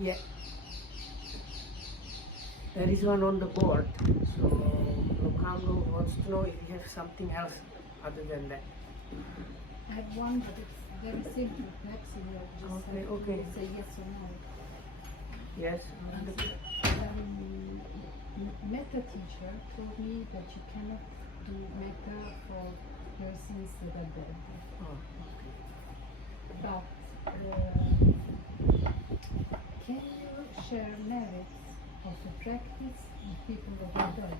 Yeah. There is one on the board. So Lukando wants to know if you have something else other than that. I have one, but it's very simple. Perhaps you will just Okay. say yes or no. Yes. Metta teacher told me that you cannot do metta for persons that are dead. Oh, But can you share merits of the practice with people that are dead?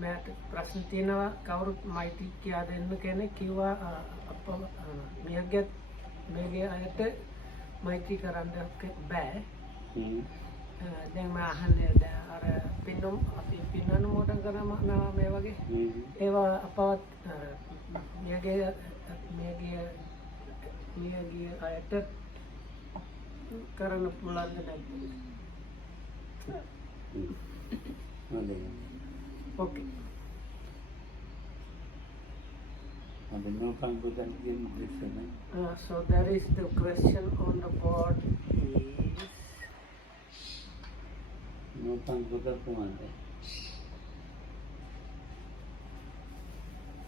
මට ප්‍රශ්න තියෙනවා කවුරුත් මෛත්‍රී කියා දෙන්න කෙනෙක් කිව්වා අප මියගියත් මේගේ අයට මෛත්‍රී කරන්න බෑ. දැන් මම අහන්නේ දැන් අර පින්නම් අපි පින් අනුමෝදන් කරනවා මේ වගේ ඒවා අපවත් මියගිය අයට කරන්න පුළුවන්ද නැද්ද? Okay. So there is the question on the board is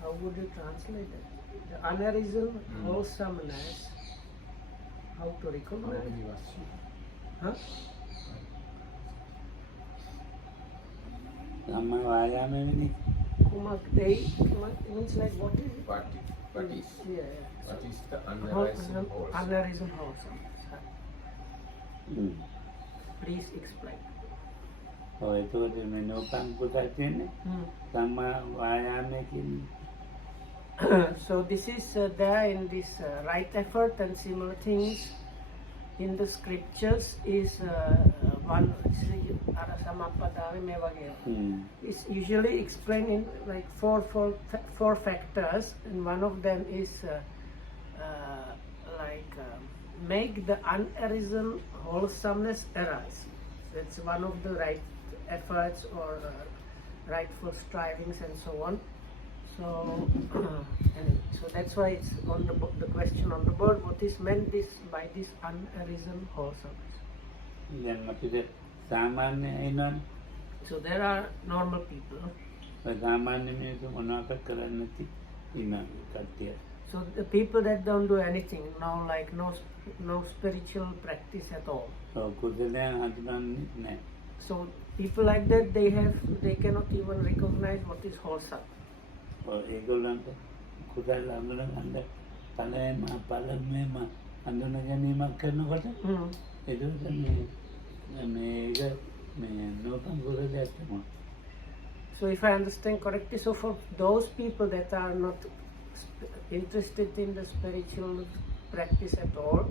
how would you translate it? The unerisen wholesomeness. How to recognize? Huh? Kumak day means like what is it? What is? Yeah. What is the unerisen wholesome? Unerisen wholesome. Please explain. So this is there in this right effort and similar things in the scriptures is one it's usually explained in like four factors, and one of them is make the unerisen wholesomeness arise. That's one of the right efforts or rightful strivings and so on. So that's why it's on the question on the board. What is meant by this unerisen wholesomeness? So there are normal people. So the people that don't do anything, no spiritual practice at all. So people like that, they cannot even recognize what is wholesome. So if I understand correctly, so for those people that are not interested in the spiritual practice at all,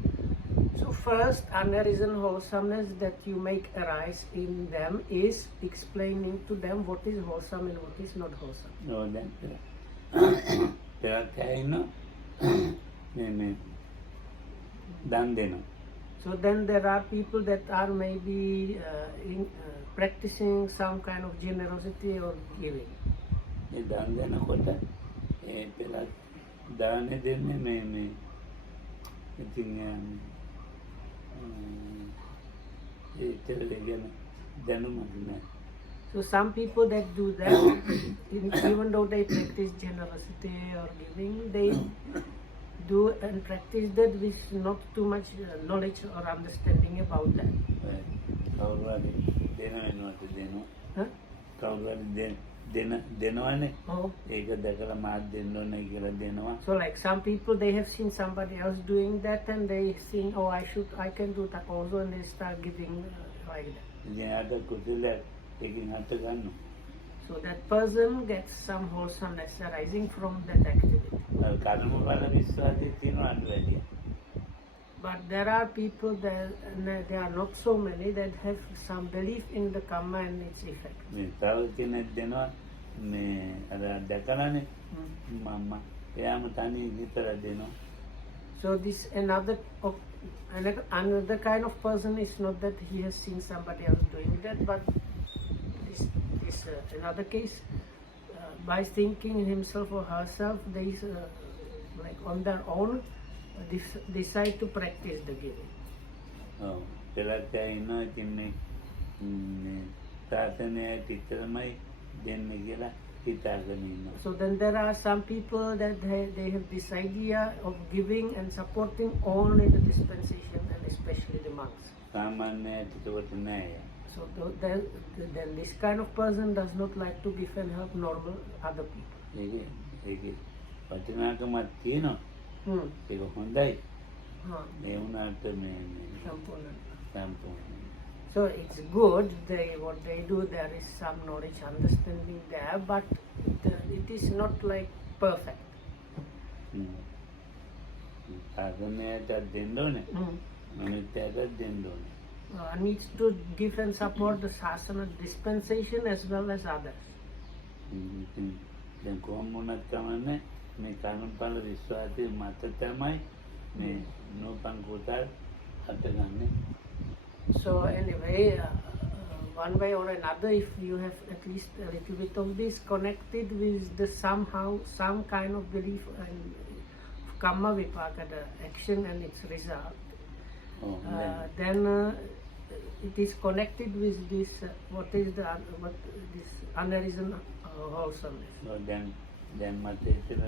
so first unerisen wholesomeness that you make arise in them is explaining to them what is wholesome and what is not wholesome. So then there are people that are maybe practicing some kind of generosity or giving. So some people that do that, even though they practice generosity or giving, they do and practice that with not too much knowledge or understanding about that. Huh? So like some people, they have seen somebody else doing that and they think, oh, I can do that also, and they start giving like that. So that person gets some wholesomeness arising from that activity. But there are people that there are not so many that have some belief in the karma and its effect. So this another kind of person is not that he has seen somebody else doing that, but this another case, by thinking himself or herself, they is like on their own decide to practice the giving. ඔව්. පෙරත් අය ඉන්නවා ඉතින් මේ තාතනය ටිකමයි දෙන්නේ කියලා හිතාගෙන ඉන්නවා. So then there are some people that they have this idea of giving and supporting only the dispensation and especially the monks. සාමාන්‍යයට ඒකට නෑ. So then this kind of person does not like to give and help normal other people. ඒකේ වටිනාකමක් තියෙනවා. ඒක හොඳයි. මේ වුණාට මේ සම්පූර්ණ. So it's good. What they do, there is some knowledge, understanding there, but it is not like perfect. සාධනයට දෙන්න ඕනේ. අනිත්‍යයට දෙන්න ඕනේ. Needs to give and support the Sasana dispensation as well as others. දැන් කොහොම වුණත් කමන්නේ මේ කර්මඵල විශ්වාසයේ මත තමයි මේ නෝපන් කුසල් හටගන්නේ. So anyway, one way or another, if you have at least a little bit of this connected with the some kind of belief and karma vipaka, the action and its result, then it is connected with this what is this unerisen wholesomeness. So then මත ඉතල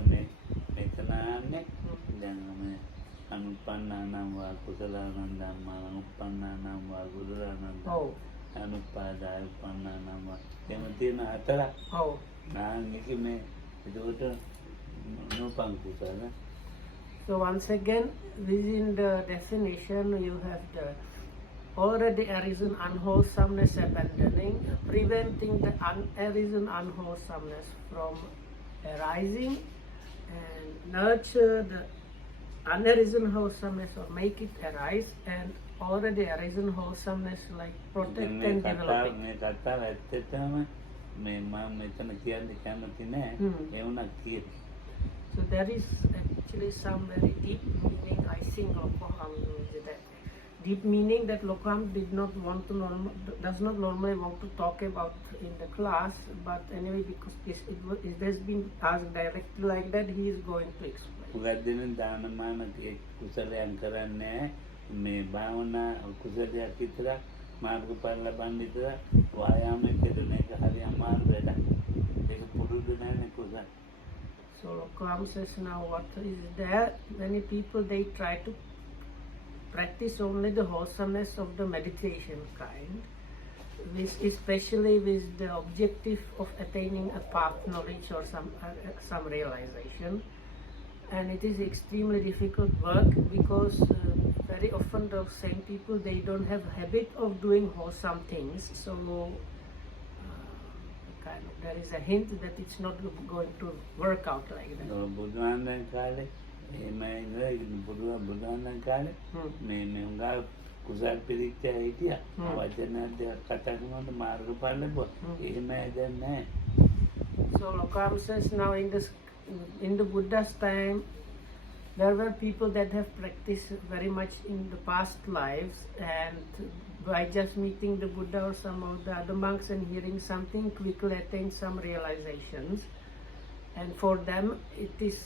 මෙතනන්නේ දැන් මේ අනුපන්නානම් වා කුසලානං ධම්මා අනුපන්නානම් වා ගුරුලානං අනුපාදාය උපන්නානම් වා එම තියෙන හතරක්. නාන්නික මේ ඒකට නෝපන් කුසල. So once again, within the definition, you have the already arisen unwholesomeness abandoning, preventing the unerisen unwholesomeness from arising, and nurture the unerisen wholesomeness or make it arise, and already arisen wholesomeness like protect and develop it. මේ කතාව ඇත්තටම මේ මම මෙතන කියන්න කැමති නෑ. ඒ වුණත් කියන. So there is actually some very deep meaning, I think, that deep meaning that Lokam does not normally want to talk about in the class, but anyway, because it has been asked directly like that, he is going to explain. උගද්දෙන දානමාන කුසලයන් කරන්නේ මේ භාවනා කුසලයක් විතරක් මාර්ගඵල ලබන්න විතර වායාමයේ කෙරෙන එක හරි අමාරු වැඩක්. ඒක පුරුදු නැහැ කුසල. So Lokam says now what is there? Many people, they try to practice only the wholesomeness of the meditation kind, especially with the objective of attaining a path knowledge or some realization. And it is extremely difficult work because very often those same people, they don't have habit of doing wholesome things. So there is a hint that it's not going to work out like that. බුදුන් කාලේ බුදුන් කාලේ මේ උංගා කුසල් පිරිච්ච හිටියා. වචන දෙකක් කතා කරනකොට මාර්ගඵල ලැබුවා. එහෙම දැන් නැහැ. So Lokam says now in the Buddha's time, there were people that have practiced very much in the past lives, and by just meeting the Buddha or some of the other monks and hearing something, quickly attain some realizations. And for them, it is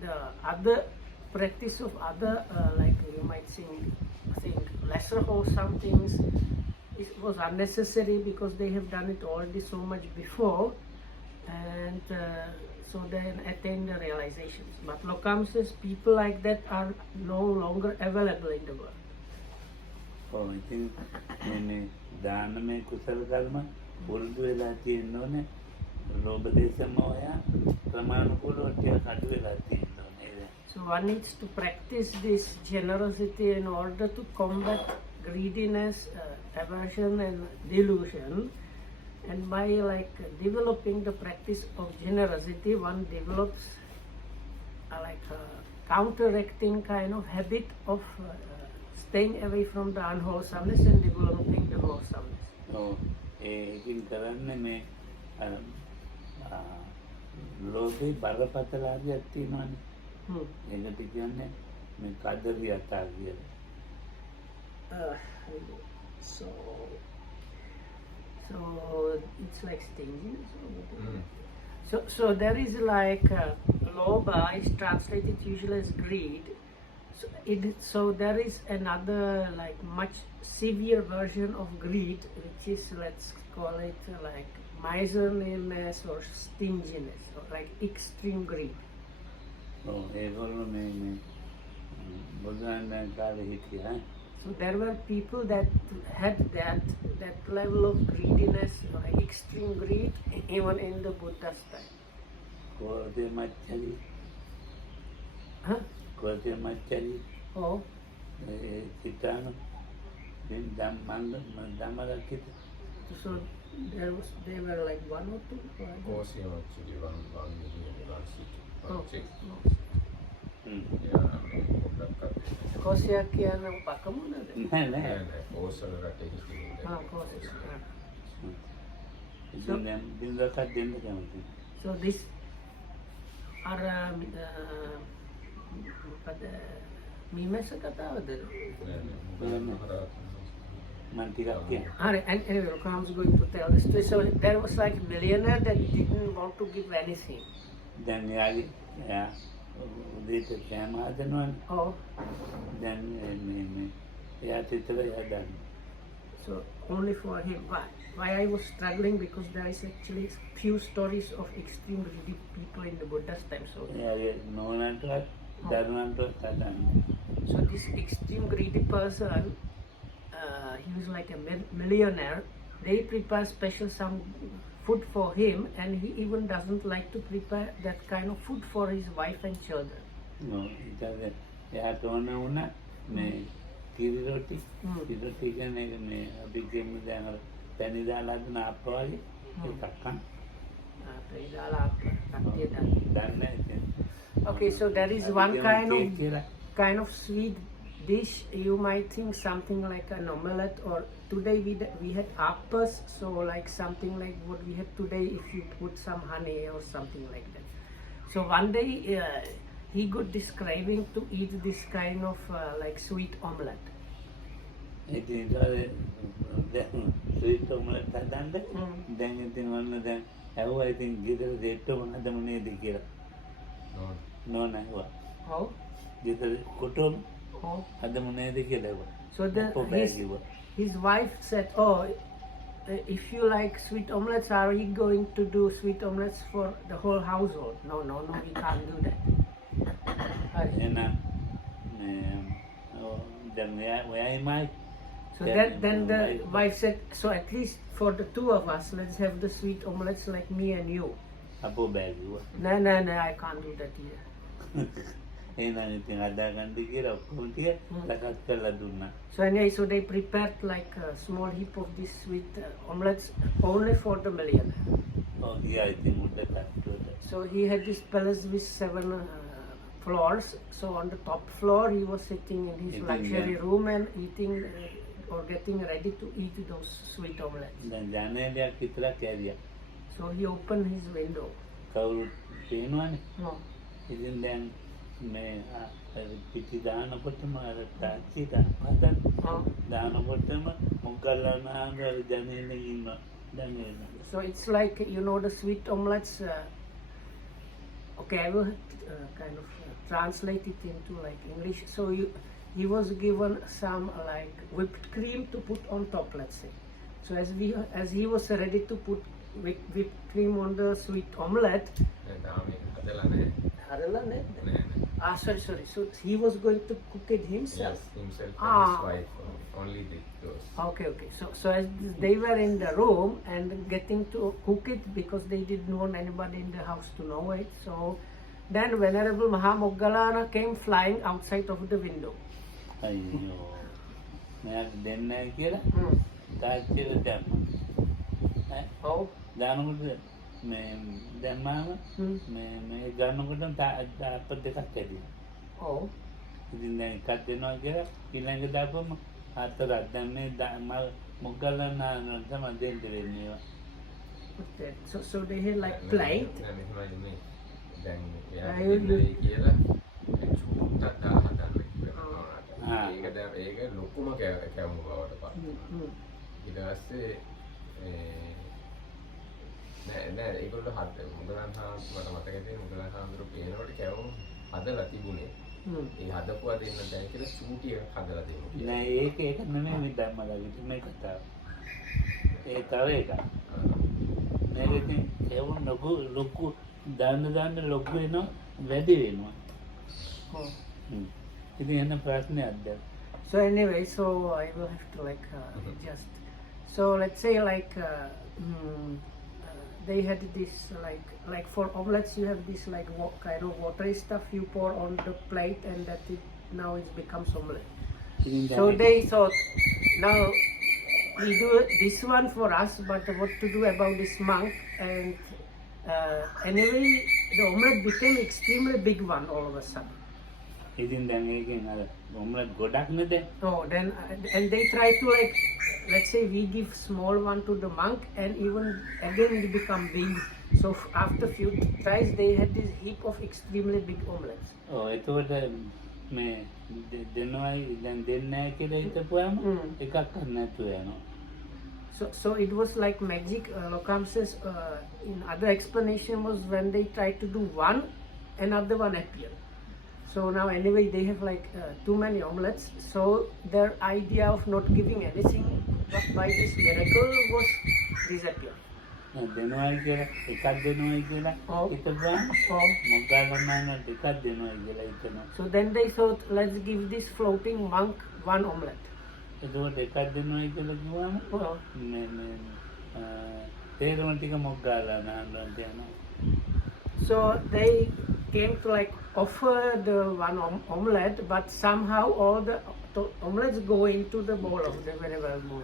the other practice of other, like you might think lesser wholesome things, it was unnecessary because they have done it already so much before, and so then attain the realizations. But Lokam says people like that are no longer available in the world. ඔව් ඉතින් මේ දානමය කුසල කර්ම පුරුදු වෙලා තියෙනෝනේ. ලෝභ දේශ මොහය ප්‍රමාණිකව ටිකක් අඩු වෙලා තියෙනෝනේ. So one needs to practice this generosity in order to combat greediness, aversion and delusion. And by developing the practice of generosity, one develops counteracting kind of habit of staying away from the unwholesomeness and developing the wholesomeness. ඒකින් කරන්නේ මේ ලෝභේ බරපතලාදියක් තියෙනවානේ. ඒකට කියන්නේ මේ කදරියතා කියලා. So it's like stinginess. So there is lobha is translated usually as greed. So there is another like much severe version of greed, which is, let's call it like miserliness or stinginess, or like extreme greed. ඒගොල්ලෝ මේ බුදුන් කාලේ හිටියා. So there were people that had that level of greediness, like extreme greed, even in the Buddha's time. කෝරතේ මච්චරි. Huh? කෝරතේ මච්චරි. Oh. චිත්‍රාන දැන් ධම්මරක්කිත. So they were like one or two. Wholesome actually one million, one city, Oh. one check. Kosya කියන පකමුණද? නෑ නෑ. Wholesome රටේ හිටින්නේ. Kosya. ඉතින් දැන් බින්දකක් දෙන්න කැමතියි. So this are මොකද මීමැස්ස කතාවද? මම ටිකක් කියන්න. And anyway, Ram's going to tell the story. So there was like a millionaire that didn't want to give anything. දැන් එයා උදේට කෑම හදනවනේ. Oh. දැන් මේ එයාට විතර එයා දන්න. So only for him. Why I was struggling, because there is actually few stories of extreme greedy people in the Buddha's time. So එයාගේ නෝනන්ටවත් දරුවන්ටවත් හදන්න. so this extreme greedy person, he was like a millionaire. They prepare special some food for him, and he even doesn't like to prepare that kind of food for his wife and children. එයාට ඕන වුණා මේ කිරි රොටි. කිරි රොටි කියන්නේ මේ අපි ගෙම්ම දැන් අර පැණි දාලා හදන ආප්ප වගේ එකක් දන්නේ. Okay, so there is one kind of sweet dish. You might think something like an omelette, or today we had appas, so like something like what we had today if you put some honey or something like that. So one day he got this craving to eat this kind of like sweet omelette. ඉතින් දැන් sweet ඔමලට් හදන්න දැන් ඉතින් ඔන්න දැන් ඇහුවා ඉතින් ගෙදර දෙට්ටම හදමු නේද කියලා. නෝනා ඇහුවා. Oh. ගෙදර කොටම Oh. හදමු නේද කියලා ඇහුවා. So his wife said, "Oh, if you like sweet omelets, are you going to do sweet omelets for the whole household?" No, we can't do that. එහෙනම් දැන් ඔයයි මයි. So then the wife said, "So at least for the two of us, let's have the sweet omelets like me and you." අපෝ බෑගුවා. No, I can't do that here. එහෙනම් ඉතින් හදාගන්න කියලා ඔක්කොම ටික ලකත් කරලා දුන්නා. So anyway, so they prepared like a small heap of these sweet omelets only for the millionaire. ඔව් ගියා ඉතින් උඩ තට්ටුවට. So he had this palace with 7 floors. So on the top floor, he was sitting in his luxury room and eating or getting ready to eat those sweet omelets. දැන් ජනේලයක් විතරක් ඇරියා. So he opened his window. කවුරුත් පේනවනේ. No. ඉතින් දැන් මේ පිටි දානකොටම අර තාච්චිට හදන්න. දානකොටම මොග්ගල්ලානාගේ අර ජනේලේ ඉන්න දැන්. So it's like, you know, the sweet omelets. Okay, I will kind of translate it into like English. So he was given some like whipped cream to put on top, let's say. So as he was ready to put whipped cream on the sweet omelette. Sorry. So he was going to cook it himself. Yes, himself and his wife only did those. Okay. So as they were in the room and getting to cook it, because they didn't want anybody in the house to know it. So then Venerable Mahamoggallana came flying outside of the window. අයියෝ මම දෙන්නේ කියලා තාච්චිට දැම්මා. Oh. දානකොට මේ දැම්මාම මේ ගන්නකොට අප්ප දෙකක් ඇදිලා. Oh. ඉතින් දැන් එකක් දෙනවා කියලා ඊළඟ දාපුවම හතරක් දැන් මේ මොග්ගල්ලාන තමයි දෙන්න වෙන්නේ. Okay. So they had like plate. දැන් එයා කියලා චූට්ටක් දාලා හදන්න කියලා. ඒක ලොකුම කැමු බවට පත්. ඊට පස්සේ නෑ ඒගොල්ලෝ හද මුගලන් මට මතක තියෙන මුගලන් හාමුදුරුවෝ පේනකොට කැවුම් හදලා තිබුණේ. ඒ හදපුවා දෙන්න දැන් කියලා චූටි එකක් හදලා දෙමු කියලා. නෑ ඒක නෙමෙයි මේ ධම්මලාගේ මේ කතාව. ඒ තව එකක්. මේක ඉතින් ඒවුන් ලොකු දාන්න ලොකු වෙනවා වැඩි වෙනවා. Oh. ඉතින් එන්න ප්‍රශ්නයක් දැන්. So anyway, so I will have to like just. So let's say like they had this like for omelets you have this like kind of watery stuff you pour on the plate and that it now it becomes omelette. So they thought now we do this one for us, but what to do about this monk? And anyway, the omelette became extremely big one all of a sudden. ඉතින් දැන් ඒකෙන් අර omelette ගොඩක් නේද? Oh, then and they try to like, let's say we give small one to the monk, and even again it become big. So after few tries, they had this heap of extremely big omelets. ඔව් එතකොට මේ දෙනවයි දැන් දෙන්නේ නැහැ කියලා හිතපුවාම එකක් නැතුව යනවා. So it was like magic. Lokam says in other explanation was when they tried to do one, another one appeared. So now anyway they have like too many omelets. So their idea of not giving anything by this miracle was disappear. දෙනවයි කියලා එකක් දෙනවයි කියලා හිතපුවාම මොකක්ද එකක් දෙනවයි කියලා හිතනවා. So then they thought, let's give this floating monk one omelette. එතකොට එකක් දෙනවයි කියලා කිව්වම මේ තේරුම ටික මොකක් ගාලා නාන්නට යනවා. So they came to like offer the one omelette, but somehow all the omelets go into the bowl of the Venerable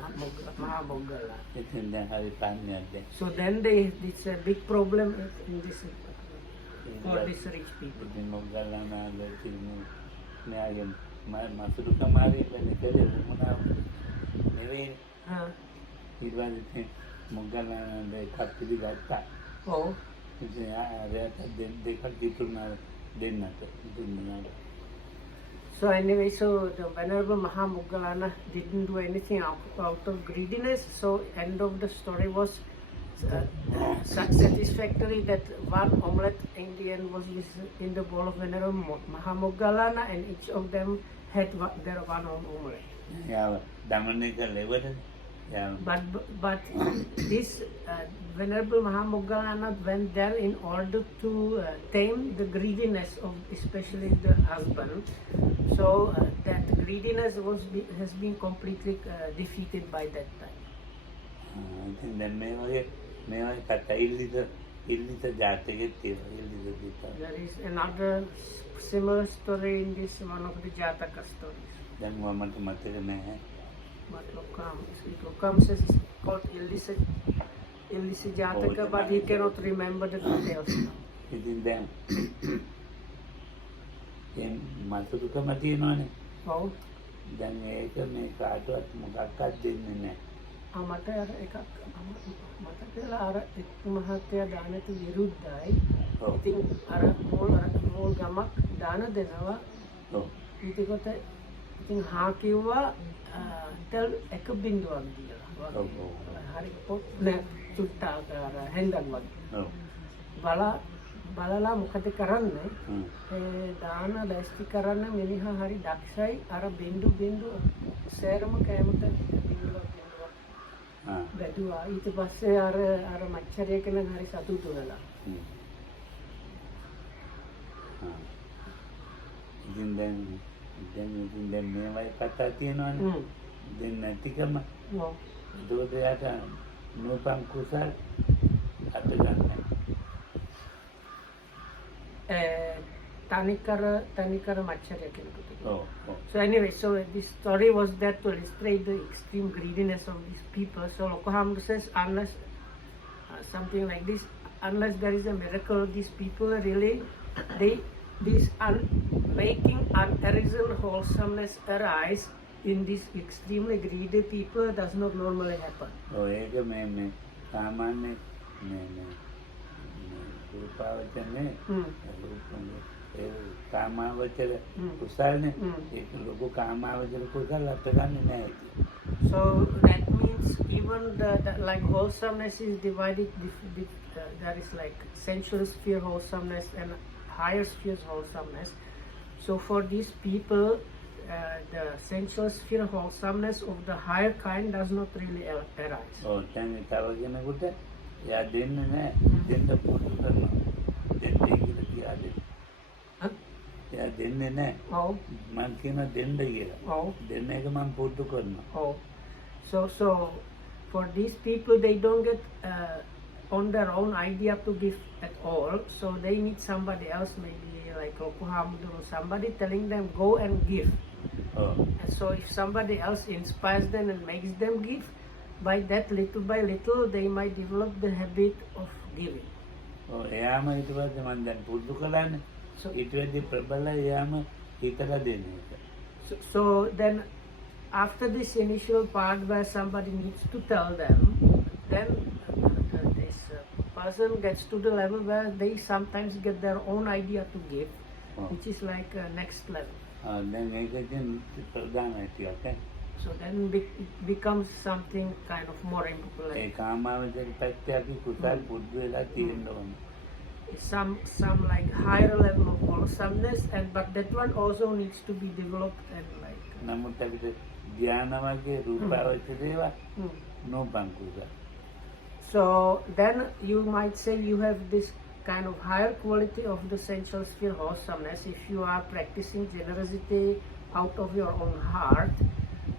Mahamoggala. ඉතින් දැන් හරි පන්නයක් දැන්. So then it's a big problem in this for these rich people. ඉතින් මොග්ගල්ලා නාගේ ඉතින් මෙයාගේ මසුරුකමාරී වෙන්නේ කලේ මොනවා නෙවෙයි. ඊට පස්සේ ඉතින් මොග්ගල්ලා නාගේ එකක් පිළිගත්තා. Oh. ඉතින් ආරයට දෙකක් දිතුනා දෙන්නට දුන්නා. So anyway, so the Venerable Mahamoggallana didn't do anything out of greediness. So end of the story was satisfactory that one omelette in the end was in the bowl of Venerable Mahamoggallana, and each of them had their one omelette. Yeah, Dominica level. Yeah. But this Venerable Mahamoggallana went there in order to tame the greediness of especially the husband. So that greediness has been completely defeated by that time. ඉතින් දැන් මේ වගේ කතා ඉල්ලිත ජාතකයේ තියෙනවා. There is another similar story in this one of the Jataka stories. දැන් මට මතක නැහැ. But Lokam says it's called Illisa Jataka, but he cannot remember the details now. ඉතින් දැන් මසුරුකම තියෙනවනේ. ඔව්. දැන් ඒක මේ කාටවත් මොකක්වත් දෙන්නේ නැහැ. මට අර එකක් මතකලා අර එක් මහත්තයා දානට විරුද්ධයි. ඉතින් අර මෝල් ගමක් දාන දෙනවා. ඔව්. ඊටකොට ඉතින් හා කිව්වා තෙල් එක බින්දුවක් දීලා. ඔව් ඔව්. හරි පොත් නෑ චුට්ටක් අර හැන්දක් වගේ. ඔව්. බලලා මොකද කරන්නේ? ඒ දාන දැස්ති කරන්න මිනිහා හරි දක්ෂයි. අර බින්දු සෑරම කැමත බැදුවා. ඊට පස්සේ අර මච්චරය කෙනෙක් හරි සතුටු වෙලා. ඉතින් දැන් මේ වගේ කතා තියෙනවනේ. දැන් නැතිකම. ඔව්. දෝදයට නූපන් කුසල් අත ගන්න. තනිකර මච්චරය කෙනෙකුට. Oh. So anyway, so this story was that to illustrate the extreme greediness of these people. So Lokaham says unless something like this, unless there is a miracle, these people really making unerisen wholesomeness arise in these extremely greedy people does not normally happen. Oh, ඒක මේ සාමාන්‍ය රූපාවචරනේ කාමාවචර කුසල්නේ ඒක ලොකු කාමාවචර කුසල් අත්ගන්නේ නැහැ. So that means even the like wholesomeness is divided. There is like sensual sphere wholesomeness and higher spheres wholesomeness. So for these people, the sensual sphere wholesomeness of the higher kind does not really arise. ඔව් දැන් තව කෙනෙකුට එයා දෙන්නේ නැහැ. දෙන්න පුරුදු කරනවා. දෙන්නේ කියලා කියා දෙන්න. Huh? එයා දෙන්නේ නැහැ. Oh, මං කියනවා දෙන්න කියලා. oh, දෙන්න එක මං පුරුදු කරනවා. oh. So for these people, they don't get on their own idea to give at all. So they need somebody else, maybe like Okuhamdu or somebody telling them go and give. ඔව්. And so if somebody else inspires them and makes them give, by that little by little they might develop the habit of giving. ඔව් එයාම ඊට පස්සේ මං දැන් පුරුදු කළානේ. So, ඊට වැඩි ප්‍රබල එයාම හිතලා දෙන එක. so then after this initial part where somebody needs to tell them, then this person gets to the level where they sometimes get their own idea to give, Oh. which is like next level. දැන් ඒක ඉතින් ප්‍රධානයි ටිකක් ඈ. So then it becomes something kind of more A impolite. කාමාවචර පැත්තේ අපි කුසල් පුරුදු වෙලා තියෙන්න ඕනේ. Some like higher level of wholesomeness, and but that one also needs to be developed and like. නමුත් අපිට ධ්‍යාන වගේ රූපාවචරේවා Hmm. නෝපං කුසල්. So then you might say you have this kind of higher quality of the sensual sphere wholesomeness if you are practicing generosity out of your own heart.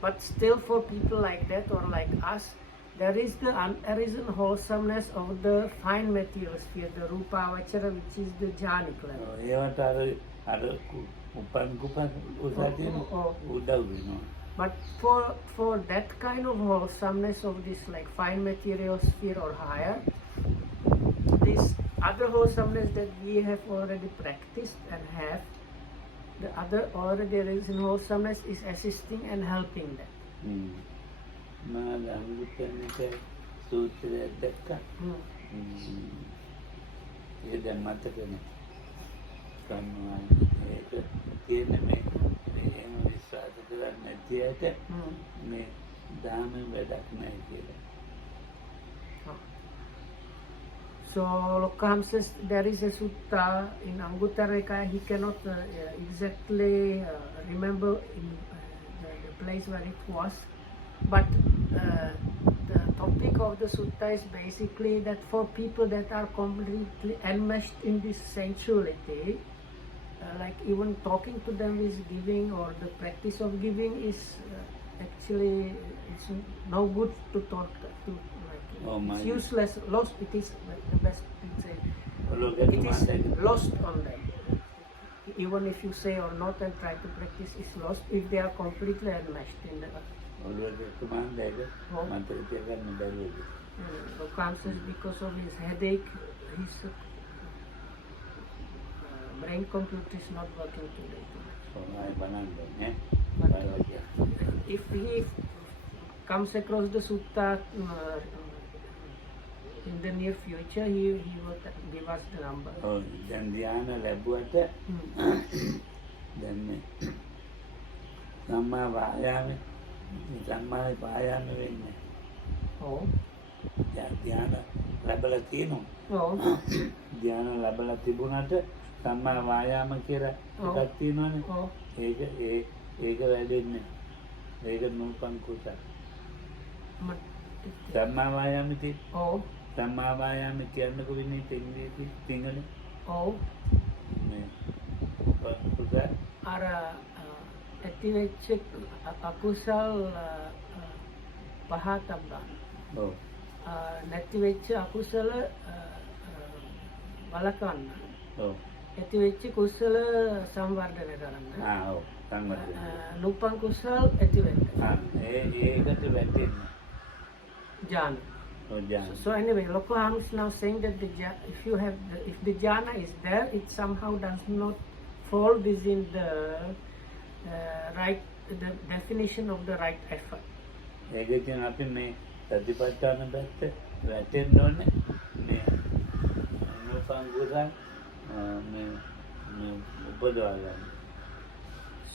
But still for people like that or like us, there is the unerisen wholesomeness of the fine material sphere, the rupa avachara, which is the jhanic level. ඒවට අර උපන් කුපන් කුසල් තියෙන උදව් වෙනවා. But for that kind of wholesomeness of this like fine material sphere or higher, this other wholesomeness that we have already practiced and have, the other already arisen wholesomeness is assisting and helping them. මා ළඟට සූත්‍රයක් දැක්කා. ඒ දැන් මතකනේ. කන්නවා ඒක කියන්නේ මේ එහෙම විශ්වාස කරන්නේ නැති ඇට මේ ධාමෙන් වැඩක් නැහැ කියලා. So Lokam says there is a sutta in Anguttara Nikaya. He cannot exactly remember in the place where it was, but the topic of the sutta is basically that for people that are completely enmeshed in this sensuality, like even talking to them is giving, or the practice of giving is actually it's no good to talk to. Oh my. It's useless, lost. It is like the best to say. Look It is lost on them. Even if you say or not and try to practice, it's lost if they are completely enmeshed in the. Lokam says because of his headache, his brain computer is not working today. If he comes across the sutta in the near future, he will give us the number. දැන් ධ්‍යාන ලැබුවට දැන් මේ සම්මා වායාමේ වෙන්නේ. Oh. ධ්‍යාන ලැබලා තියෙනවා. Oh. ධ්‍යාන ලැබලා තිබුණාට සම්මා වායාම කියලා එකක් තියෙනවනේ. Oh. ඒක වැඩෙන්නේ. ඒක නූපං කුසල. සම්මා වායාමති. Oh. සම්මා වායාම කියන්නකො වෙන්නේ ඉංග්‍රීසි සිංහලෙන්. Oh. මේ කුසල අර ඇතිවෙච්ච අකුසල් පහ තබ්බා. ඔව්. නැතිවෙච්ච අකුසල වළකවන්න. ඔව්. ඇතිවෙච්ච කුසල සංවර්ධනය කරන්න. ඔව්. සංවර්ධනය. නූපන් කුසල් ඇතිවෙන්න. ඒකට වැටෙන්නේ. Jhana. So anyway, Lokam is now saying that if the jhana is there, it somehow does not fall within the definition of the right effort. ඒකෙන් අපි මේ සතිපට්ඨාන පැත්ත වැටෙන්න ඕනේ. මේ නූපන් කුසල මේ උපදවා ගන්න.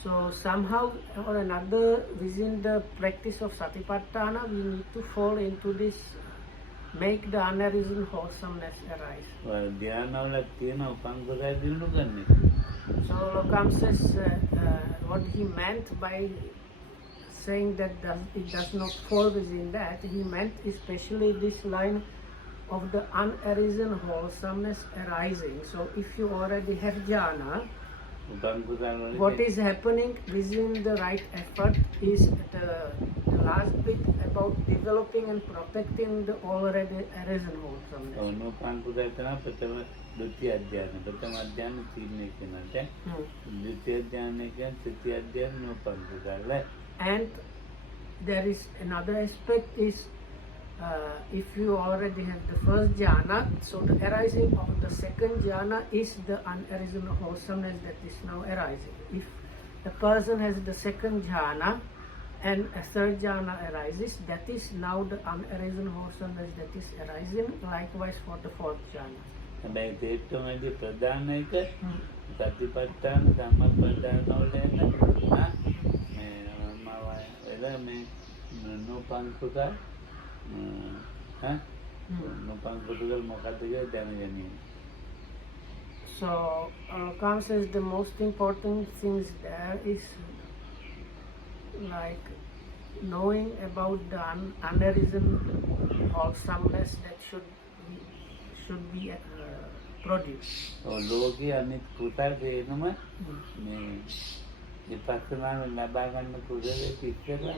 So somehow or another within the practice of Satipatthana, we need to fall into this make the unerisen wholesomeness arise. ධ්‍යානවල තියෙන උපංගුරය දිනු ගන්න. So Lokam says what he meant by saying that it does not fall within that, he meant especially this line of the unerisen wholesomeness arising. So if you already have jhana, what is happening within the right effort is the last bit about developing and protecting the already arisen wholesomeness. නෝපංගුරය තමයි ප්‍රථම ද්විතීය අධ්‍යාන. ප්‍රථම අධ්‍යාන තීරණය කරනට ද්විතීය අධ්‍යානය කියන්නේ තෘතීය අධ්‍යාන නෝපංගුරය. And there is another aspect is if you already have the first jhana, so the arising of the second jhana is the unerisen wholesomeness that is now arising. If a person has the second jhana and a third jhana arises, that is now the unerisen wholesomeness that is arising, likewise for the fourth jhana. හැබැයි තේට්ටමදී ප්‍රධාන එක සතිපට්ඨාන ධම්මපට්ඨාන වල එන මේ නෝපංගුරය නෝපංගුරය මොකක්ද කියලා දැනගැනීම. So Lokam says the most important things there is like knowing about the unerisen wholesomeness that should be produced. ලෝකයේ අනිත් කුසල් වේනම මේ විපස්සනාව ලබා ගන්න කුසලයේ පිටකලා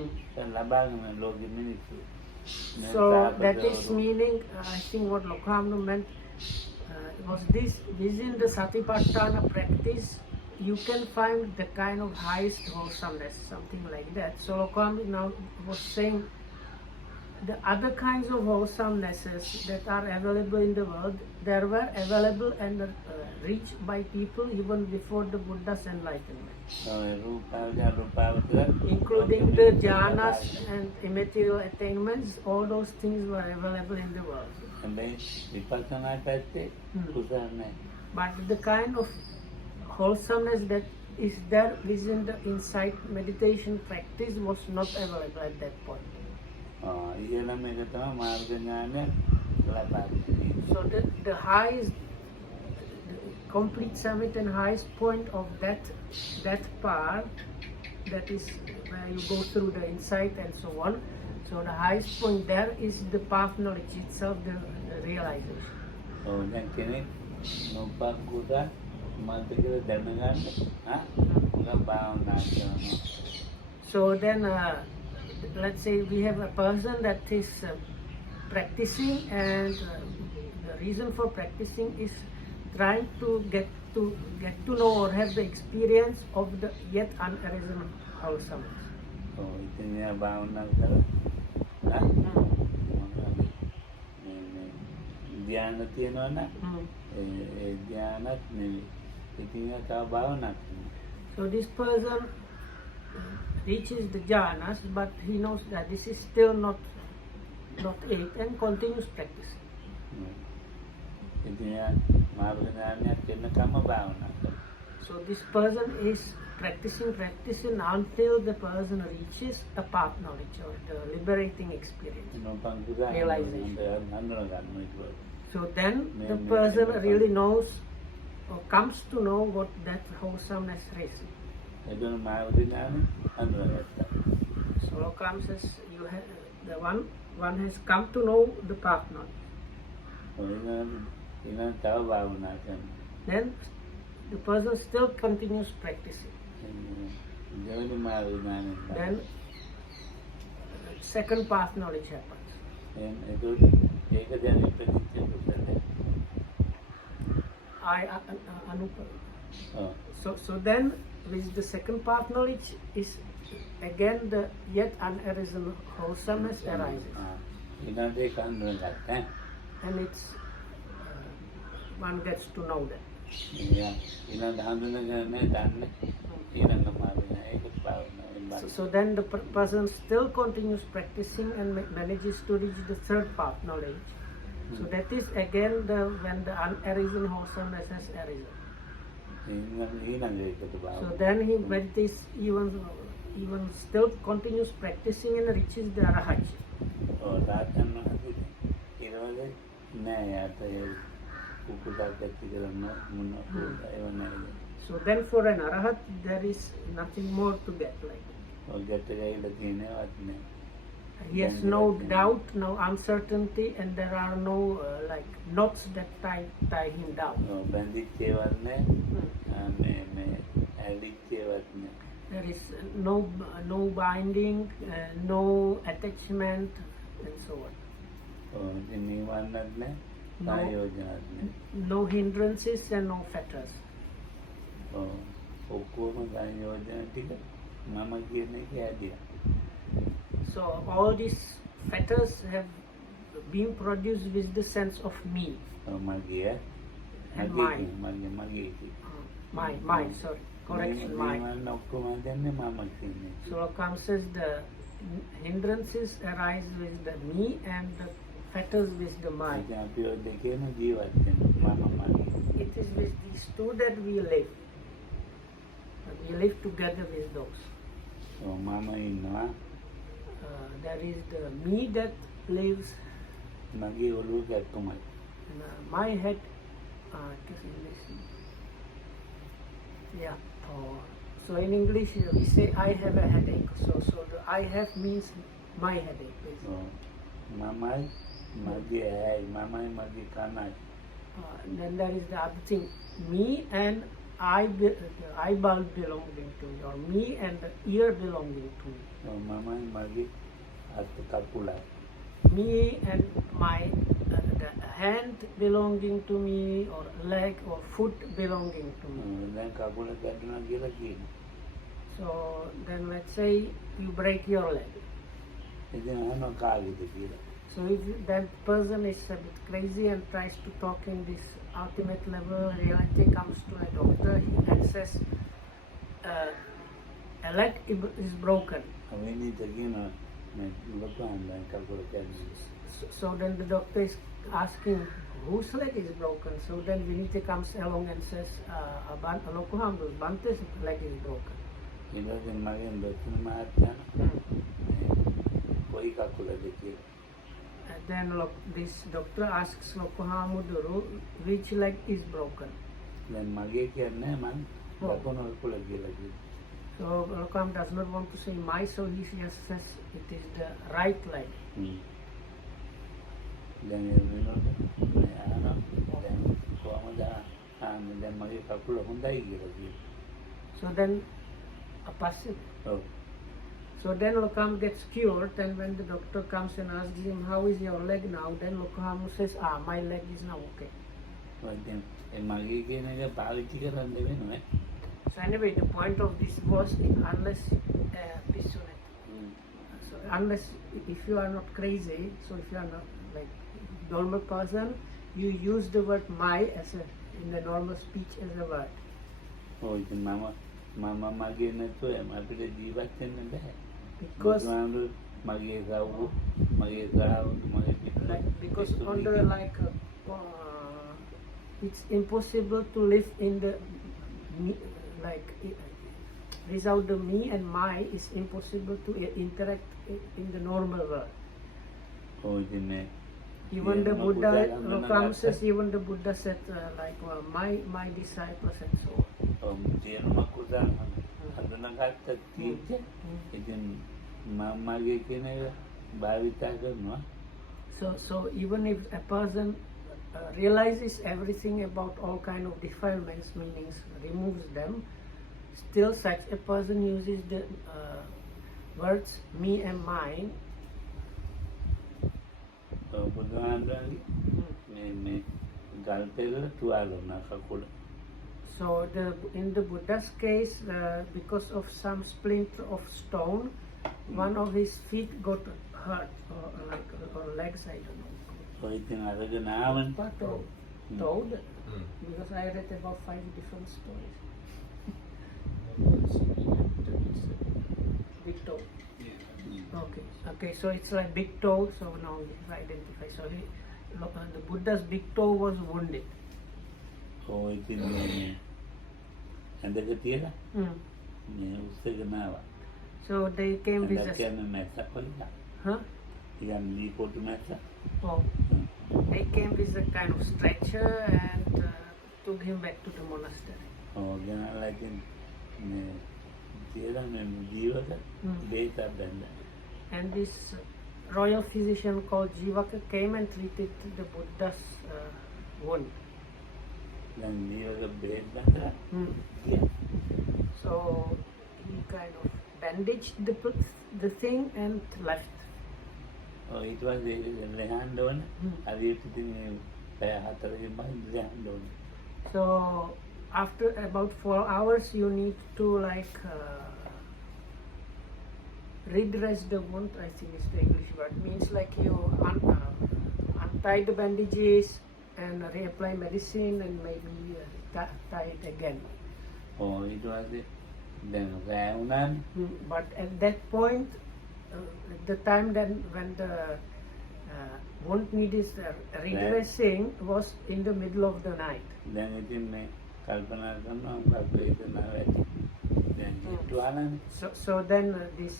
ලබා ගන්න ලෝකෙ මිනිස්සු. So that is meaning, I think what Lokamnu meant was this: within the Satipatthana practice, you can find the kind of highest wholesomeness, something like that. So Lokamnu now was saying the other kinds of wholesomenesses that are available in the world, they were available and reached by people even before the Buddha's enlightenment. Including the jhanas and immaterial attainments, all those things were available in the world. But the kind of wholesomeness that is there within the insight meditation practice was not available at that point. So the highest, the complete summit and highest point of that part, that is where you go through the insight and so on. So the highest point there is the path knowledge itself, the realization. So then let's say we have a person that is practicing, and the reason for practicing is trying to get to know or have the experience of the yet unerisen wholesomeness. ධ්‍යාන තියෙනවනම් ඒ ධ්‍යානත් නෙවෙයි. ඉතින් තව භාවනාවක්. So this person reaches the jhanas, but he knows that this is still not it, and continues practicing. So this person is practicing until the person reaches a path knowledge or the liberating experience, realization. So then the person really knows or comes to know what that wholesomeness is. So Lokam says you have the one has come to know the path knowledge. Then the person still continues practicing. Then second path knowledge happens. So then with the second path knowledge is again the yet unerisen wholesomeness arises. And it's one gets to know that. So then the person still continues practicing and manages to reach the third path knowledge. So that is again when the unerisen wholesomeness has arisen. So then he meditates even still continues practicing and reaches the arahat. වල නෑ යාට ඒ කුකුලක් ඇති කරන්න මොන ඒව නෑ. So then for an arahat, there is nothing more to get like. ඔය ගැට ගහලා තියෙනවත් නෑ. He has no doubt, no uncertainty, and there are no like knots that tie him down. බැඳිච්ච ඒවත් නෑ. මේ ඇලිච්ච ඒවත් නෑ. There is no binding, no attachment, and so on. ඉතින් නිවන්නත් නෑ. සංයෝජනත් නෑ. No hindrances and no fetters. ඔක්කොම සංයෝජන ටික මම කියන එක ඇදියා. So all these fetters have been produced with the sense of me. මගේ And mine. මගේ Mine, sorry. Correction, mine. ඔක්කොම දැන්නේ මම කියන්නේ. So Lokam says the hindrances arise with the me and the fetters with the mind. ඉතින් අපි ඔය දෙකේම ජීවත් වෙනවා මම මගේ. It is with these two that we live. We live together with those. මම ඉන්නවා There is the me that lives. මගේ ඔළුව කැක්කමයි. My head. Just English. Yeah. So in English we say I have a headache. So the I have means my headache. Basically. මමයි මගේ ඇයි මමයි මගේ කනයි. Then there is the other thing. Me and the eyeball belonging to me, or me and the ear belonging to me. මමයි මගේ අත් කකුලයි. Me and the hand belonging to me, or leg or foot belonging to me. දැන් කකුල කැඩුණා කියලා කියනවා. So then let's say you break your leg. ඉතින් අහනවා කාගෙද කියලා. So if that person is a bit crazy and tries to talk in this ultimate level, reality comes to a doctor and says a leg is broken. අවිනිත කියනවා මේ ලොකුන් දැන් කකුල කැඩුණා. So then the doctor is asking whose leg is broken. So then Vinita comes along and says, Lokuham's Bante's leg is broken. ඊළඟට මගෙන් දොස්තර මහත්තයා කොයි කකුලද කියලා. And then this doctor asks Lokuhamuduru which leg is broken. දැන් මගේ කියන්නේ මං කකුල කකුල කියලා කිව්වා. So Lokam does not want to say my, so he just says it is the right leg. දැන් වෙනකොට දැන් කොහමද දැන් මගේ කකුල හොඳයි කියලා කිව්වා. So then a passive. So then Lokam gets cured, and when the doctor comes and asks him how is your leg now, then Lokam says, my leg is now okay. දැන් මගේ කියන එක පාවිච්චි කරන්න වෙනවා. So anyway, the point of this was unless so unless if you are not crazy, so if you are not like normal person, you use the word my as in the normal speech as a word. ඉතින් මම මගේ නැතුව අපිට ජීවත් වෙන්න බෑ. Because මගේ ගාව මගේ ගාව මගේ because under like it's impossible to live in the me, like without the me and my is impossible to interact in the normal world. Even the Buddha, Lokam says, even the Buddha said like my disciples and so on. So even if a person realizes everything about all kind of defilements, meanings, removes them, still such a person uses the words me and mine. So in the Buddha's case, because of some splinter of stone, one of his feet got hurt, or legs, I don't know. Toad, because I read about 5 different stories. Big toe. Okay, so it's like big toe, so now we identify. So the Buddha's big toe was wounded. So they came visit. Huh? Oh. they came with a kind of stretcher and took him back to the monastery. ගෙනල්ලා ඉතින් මේ තියලා මේ ජීවක බේතක් දැන්න. And this royal physician called Jivaka came and treated the Buddha's wound. දැන් ජීවක බේත් දැන්නලා ගියා. So he kind of bandaged the thing and left. ඊට පස්සේ ලෙහන්න ඕන. හරියට ඉතින් පැය 4කින් පස්සේ ලෙහන්න ඕන. So after about 4 hours you need to like redress the wound, I think is the English word. Means like you untie the bandages and reapply medicine and maybe tie it again. ඊට පස්සේ දැන් රෑ වුණානේ. But at that point, at the time then when the wound needed redressing was in the middle of the night. දැන් ඉතින් මේ කල්පනා කරනවා මොකක්ද වේදනාව ඇති. දැන් හිතුවානේ. So then this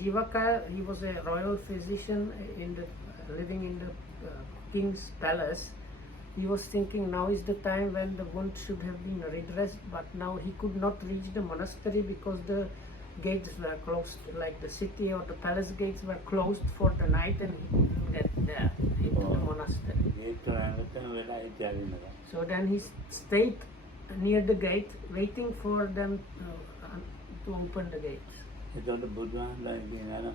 Jivaka, he was a royal physician living in the king's palace. He was thinking now is the time when the wound should have been redressed, but now he could not reach the monastery because the gates were closed, like the city or the palace gates were closed for the night and he couldn't get there into the monastery. So then he stayed near the gate waiting for them to open the gates. එතකොට බුදුහාමුදුරුවෝ කියනවා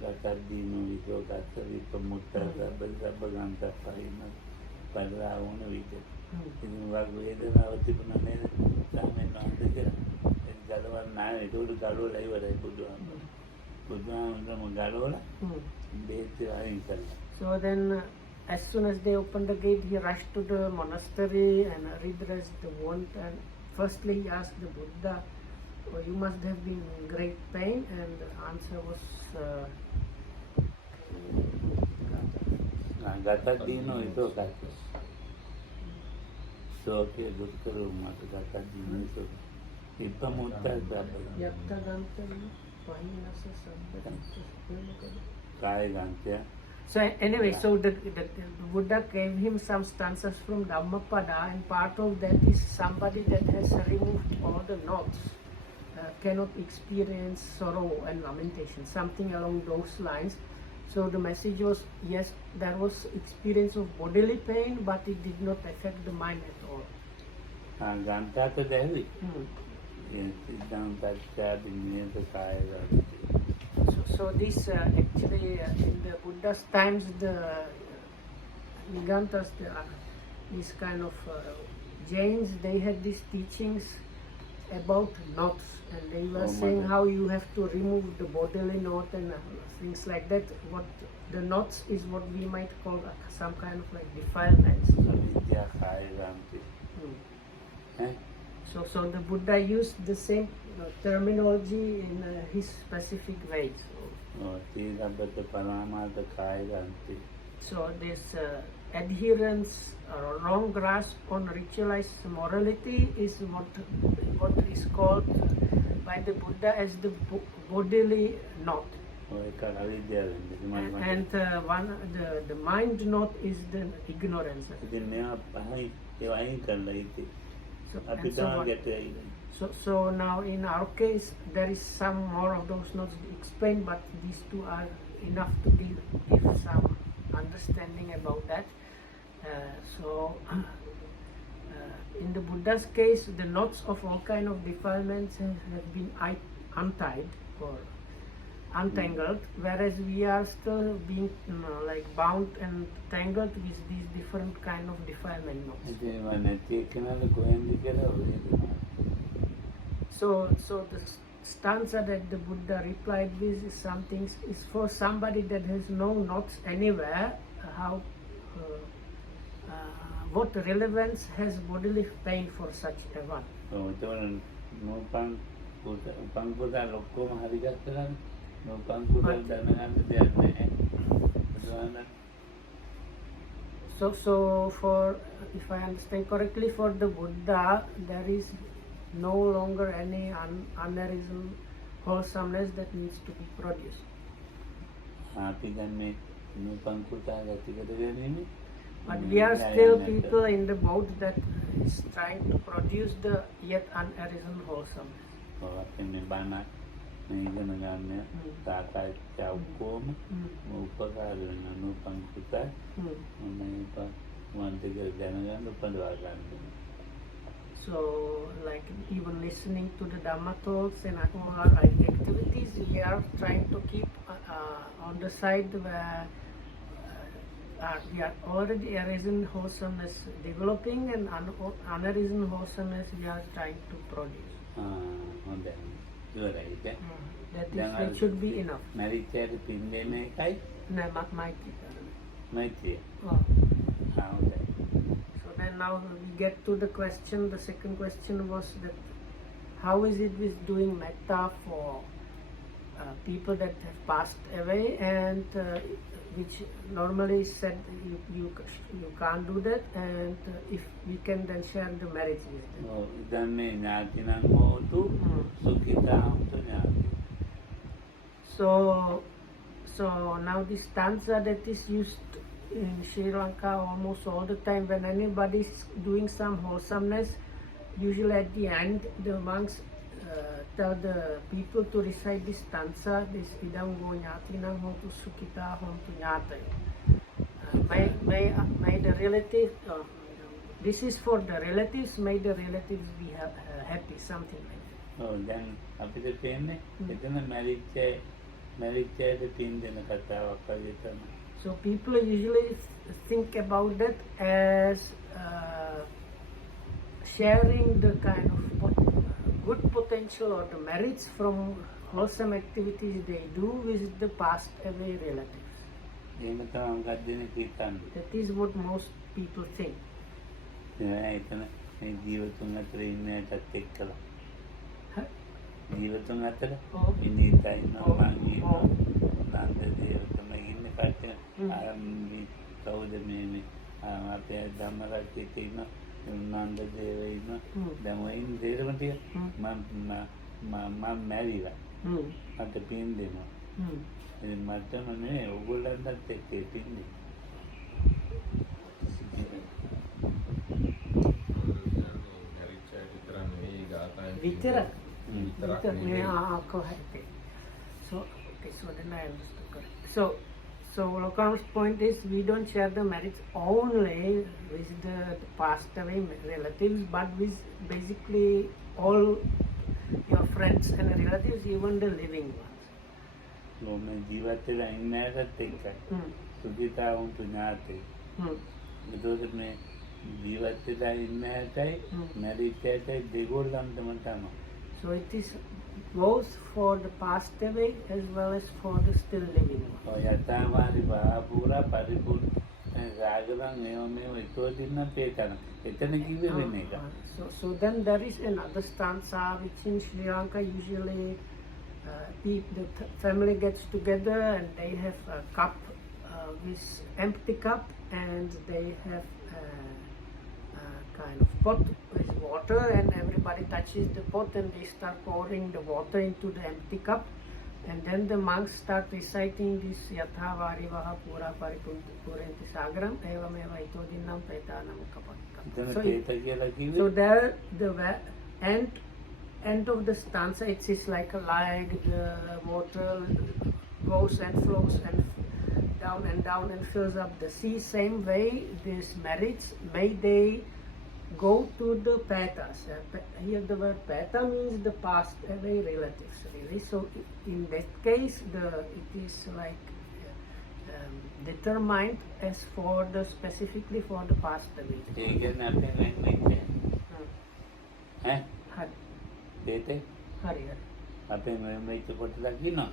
ගතද්දීනු විදෝකත් විපමුත්ත සබ්බ ගාන්ත පරිම පරිරාවුන විද. ඉතින් වගේ වේදනාව තිබුණා නේද? සාමෙන් වහන්සේ කියලා. ඒක ගලවන්න නැහැ. ඒකට ගලවලා ඉවරයි බුදුහාමුදුරුවෝ ගලවලා බේත් අයින් කළා. So then as soon as they opened the gate, he rushed to the monastery and redressed the wound. And firstly, he asked the Buddha, "Oh, you must have been in great pain." And the answer was, ගතද්දීනු විදෝකත් සෝකේ දුක්ඛරු මත ගතද්දීනු විදෝක විපමුත්ත සබ්බ "Yattagantam pahinasa sabbata." කාය ගාන්තය. So anyway, so the Buddha gave him some stanzas from Dhammapada, and part of that is somebody that has removed all the knots cannot experience sorrow and lamentation, something along those lines. So the message was, yes, there was experience of bodily pain, but it did not affect the mind at all. ගාන්තත දැවි. සිද්ධාන්තච්ඡාදින්නේත කාය ගාන්තය. So this actually in the Buddha's times, the Nigantas, these kind of Jains, they had these teachings about knots, and they were saying how you have to remove the bodily knot and things like that. What the knots is what we might call some kind of like defilements. විද්‍යා කාය ගාන්තය. So the Buddha used the same terminology in his specific way. තීරබ්බත පරාමාර්ථ කාය ගාන්තය. So this adherence or wrong grasp on ritualized morality is what is called by the Buddha as the bodily knot. And the mind knot is the ignorance. ඉතින් මේවා පහයි ඒවා අයින් කරලා ඉතින් අපි So තමයි ගැටේ. So now in our case there is some more of those knots explained, but these two are enough to give some understanding about that. In the Buddha's case, the knots of all kind of defilements have been untied or untangled, whereas we are still being like bound and tangled with these different kind of defilement knots. ඉතින් නැති එක්කනද කොහෙන්ද කියලා ඔය. So the stanza that the Buddha replied with is something is for somebody that has no knots anywhere. What relevance has bodily pain for such a one? ඒතකොට නෝපං පුතා ලොක්කොම හරි ගත්තා නම් නෝපං පුතා දැනගන්න දෙයක් නැහැ. So for, if I understand correctly, for the Buddha there is no longer any unerisen wholesomeness that needs to be produced. අපි දැන් මේ නූපන් කුසා ගති කර ගැනීම. But we are still people in the boat that is trying to produce the yet unerisen wholesome. අපේ මේ බණ මේ ඉගෙන ගන්න සාකච්ඡා ඔක්කොම උපකාර වෙන නූපන් කුසා මේක වන්දික දැනගන්න උපදවා ගන්න. So, like even listening to the Dhamma talks and our activities, we are trying to keep on the side where we are already arisen wholesomeness developing and unerisen wholesomeness we are trying to produce. හොඳයි. ඉවරයි. That should be enough. මරිච්චයට පින් දෙන එකයි No, මෛත්‍රිය. Oh. හොඳයි. So then now we get to the question. The second question was that how is it with doing metta for people that have passed away and which normally said you can't do that, and if we can then share the merits with them. දැන් මේ ඥාතිනම් හෝතු සුඛිතා හොතු ඥාති. So now this stanza that is used in Sri Lanka almost all the time when anybody is doing some wholesomeness, usually at the end the monks tell the people to recite this stanza, this idam go nyatinam hontu sukhita hontu nyatai. May the relative, this is for the relatives, may the relatives be happy, something like that. දැන් අපිට පේන්නේ එතන මැරිච්චයට පින් දෙන කතාවක් වගේ තමයි. So people usually think about that as sharing the kind of good potential or the merits from wholesome activities they do with the passed away relatives. එහෙම තමයි මොකක්ද හිතන්නේ. That is what most people think. එතන මේ ජීවතුන් අතර ඉන්න එකත් එක්කලා. ජීවතුන් අතර ඉනිතා ඉන්නවා මං ඉන්නවා නන්ද දේවතම ඉන්න කට්ටිය මේ කවුද මේ අපේ ධම්මරාජ්‍යයේ ඉන්න නන්ද දේව ඉන්න දැන් ඔය ඉන්න දේරම ටික මම මැරිලා මට පින් දෙනවා ඉතින් මටම නේ ඕගොල්ලන්ටත් එක්ක පින් දෙනවා Vitara. Go ahead. So then I understood correct. So Lokam's point is we don't share the merits only with the passed away relatives, but with basically all your friends and relatives, even the living ones. මේ ජීවිතේ ඉන්න එකත් එක්කයි. සුඛිතා වුන්තු ඥාති. ඒකත් මේ ජීවිතේ ඉන්න එකයි මැරිච්චයි දෙගොල්ලන්ටම තමයි. So it is goes for the passed away as well as for the still living ones. යථාවාරි බාපුරා පරිපූර්ණ රාගලන් මේ ඉතෝදින්න පේතන. එතන කිව්වේ වෙන එක. So then there is another stanza which in Sri Lanka usually the family gets together and they have a cup, this empty cup, and they have kind of pot with water, and everybody touches the pot and they start pouring the water into the empty cup, and then the monks start reciting this yatha varivaha pura paripurenti sagaram evameva itodinnam petanam kapakka. So there the end of the stanza it is like the water goes and flows and down and fills up the sea. Same way these merits, may they go to the petas. Here the word peta means the passed away relatives really. So in that case it is like determined as for the specifically for the passed away. Hari. අපේ member කොටලා කියනවා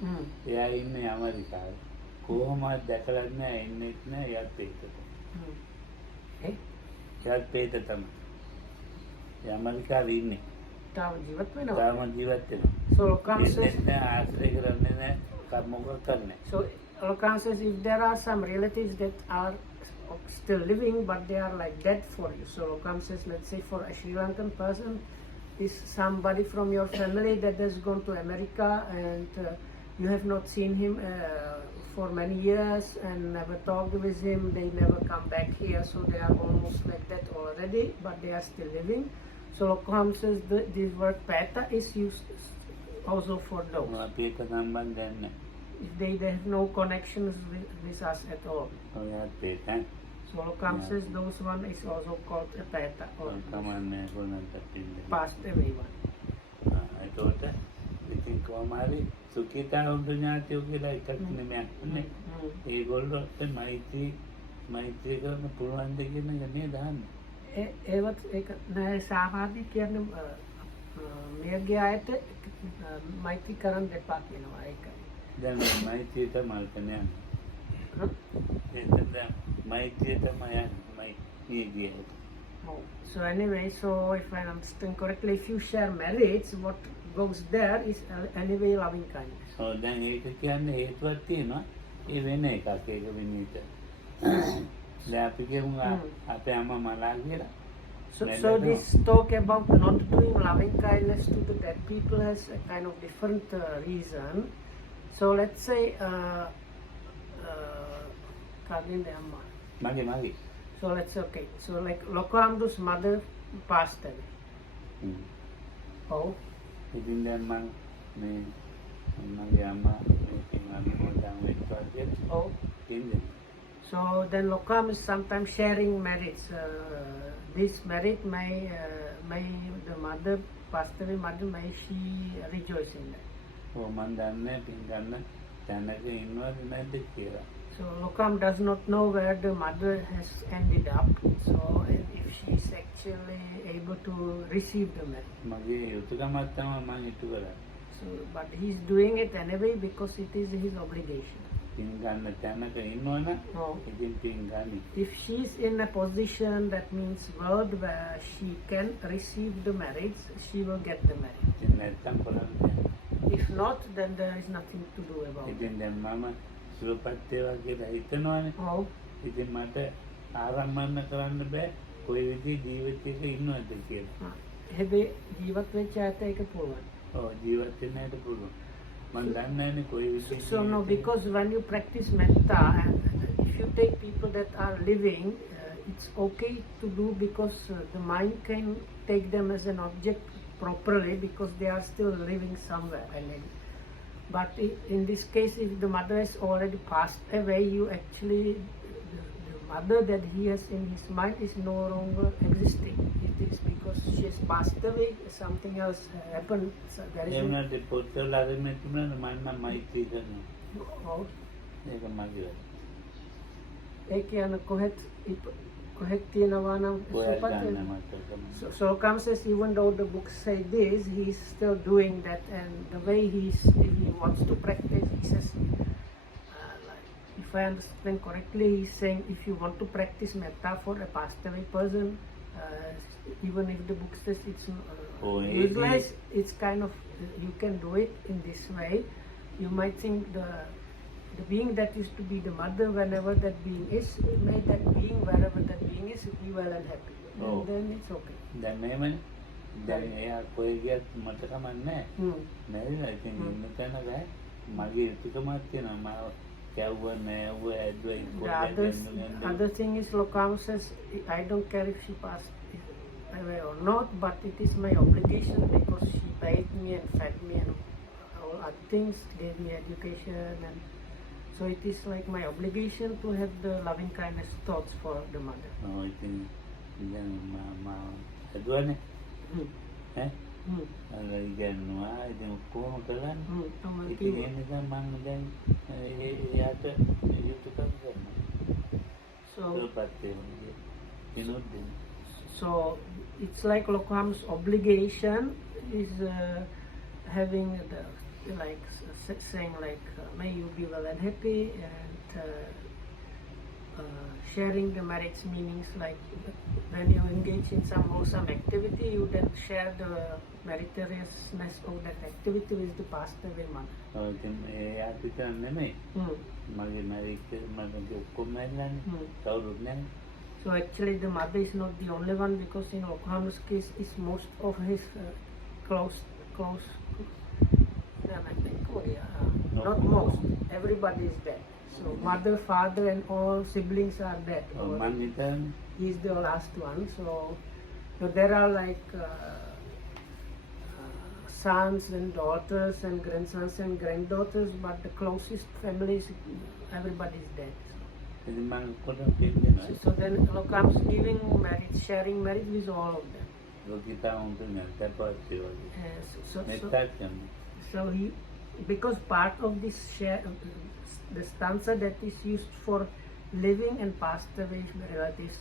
එයා ඉන්නේ ඇමරිකාවේ කොහොමද දැකලා නැහැ ඉන්නෙත් නැහැ එයාත් එක්ක එයාත් පේත තමයි ඇමරිකාවේ ඉන්නේ තාම ජීවත් වෙනවා So Lokam says ආශ්‍රය කරන්නේ නැහැ කර්මක කරන්නේ So Lokam says if there are some relatives that are still living but they are like dead for you. So Lokam says let's say for a Sri Lankan person is somebody from your family that has gone to America and you have not seen him for many years and never talked with him. They never come back here, so they are almost like that already, but they are still living. So Lokham says this word peta is used also for those. අපි එක සම්බන්ධයක් නැහැ. If they have no connections with us at all. ඔයාත් ඒක So Lokham says those one is also called a peta or කමන්නේ කොනන්ට පින්නේ. passed away one. ඒකට ඉතින් කොහොම හරි සුඛිතා උද්ඥාතිය කියලා එකක් නෙමෙයි. ඒගොල්ලොත් මෛත්‍රී කරන පුළුවන් දෙ කියන එක නේද දහන්නේ. ඒවත් ඒක නෑ සාමාන්‍ය කියන්නේ මෙයගේ අයට මෛත්‍රී කරන්න දෙපා කියනවා ඒකයි. දැන් මෛත්‍රිය තමයි කියන්නේ. එතන මෛත්‍රිය තමයි යන්නේ. So anyway, so if I understand correctly, if you share marriage, what goes there is anyway loving kindness. ඔව් දැන් ඒක කියන්නේ හේතුවක් තියෙනවා. ඒ වෙන එකක් ඒක විනිත. දැන් අපි කියමු අපේ අම්මා මලා කියලා. So this talk about not doing loving kindness to the dead people has a kind of different reason. So let's say Kagin Amma. මගේ So let's say, okay. So like Lokamdu's mother passed away. Oh. ඉතින් දැන් මම මගේ අම්මා මේකෙන් අනුමෝදන් වෙච්චා කියලා. Oh. ඉන්නේ. So then Lokam is sometimes sharing marriage. This marriage the mother passed away, may she rejoice in that. ඔව් මන් දන්නේ පින් ගන්න තැනක ඉන්නවද නැද්ද කියලා. So Lokam does not know where the mother has ended up. So if she is actually able to receive the marriage. මගේ යුතුයකමක් තමයි මම ඉටු කරන්නේ. So but he is doing it anyway because it is his obligation. පින් ගන්න තැනක ඉන්නවනම් ඉතින් පින් ගන්න. If she is in a position, that means world where she can receive the marriage, she will get the marriage. ඉතින් නැත්තම් බලන්න. If not, then there is nothing to do about it. ඉතින් දැන් මම සුවපත් වේවා කියලා හිතනවනේ. Oh. ඉතින් මට ආරම්භන්න කරන්න බෑ කොයි විදිහේ ජීවිතයක ඉන්නවද කියලා. හැබැයි ජීවත් වෙච්ච ඇත ඒක පුළුවන්. ඔව් ජීවත් වෙන්න හිට පුළුවන්. මම දන්නේ නැනේ කොයි විදිහේ. So no, because when you practice metta and if you take people that are living, it's okay to do because the mind can take them as an object properly because they are still living somewhere. But in this case, if the mother has already passed away, you actually, the mother that he has in his mind is no longer existing. It is because she has passed away, something else happened. So there is එන්නත් පොතවල අරගෙන තිබුණා මම මෛත්‍රී කරනවා. ඒක මගේ. ඒ කියන්නේ කොහෙත් තියෙනවා නම් so Kam says even though the books say this, he's still doing that, and the way he wants to practice, he says, if I understand correctly, he's saying if you want to practice metta for a passed away person, even if the book says it's useless, it's kind of, you can do it in this way. You might think the being that used to be the mother, whenever that being is, may that being, wherever that being is, be well and happy. And then it's okay. දැන් මේමනේ. දැන් එයා කොයි ගියත් මට කමක් නැහැ. නේද? ඉතින් ඉන්න තැන ගෑ මගේ යුතුයකමක් තියෙනවා. මම කැවුවා නෑවුවා ඇදුවා. The other thing is Lokam says, I don't care if she passed away or not, but it is my obligation because she bathed me and fed me and all other things, gave me education, and so it is like my obligation to have the loving kindness thoughts for the mother. Oh, ඉතින් දැන් මම ඇදුවානේ. ඈ? අර ඉගෙනුවා ඉතින් කොහොම කරන්නේ? ඉතින් ඒ නිසා මම දැන් එයාට යුතුයකම් කරනවා. So it's like Lokam's obligation is having the saying like may you be well and happy, and sharing the marriage meanings like when you engage in some wholesome activity, you then share the meritoriousness of that activity with the passed away mother. එයාට විතර නෙමෙයි. මගේ මැරිච්ච මගේ ඔක්කොම මැරිලානේ. කවුරුත් නැහැ. So actually the mother is not the only one, because in Lokam's case is most of his close not almost everybody is dead. So mother, father, and all siblings are dead. මන් හිතන්නේ He's the last one. So there are like sons and daughters and grandsons and granddaughters, but the closest families, everybody is dead. ඉතින් මම කොටම පිළිගන්නවා. So then comes giving marriage, sharing marriage with all of them. ලෝකිතා උන්තුනේ තපත් වගේ. මෙත්තක් යන්නේ. So he, because part of this share, the stanza that is used for living and passed away relatives,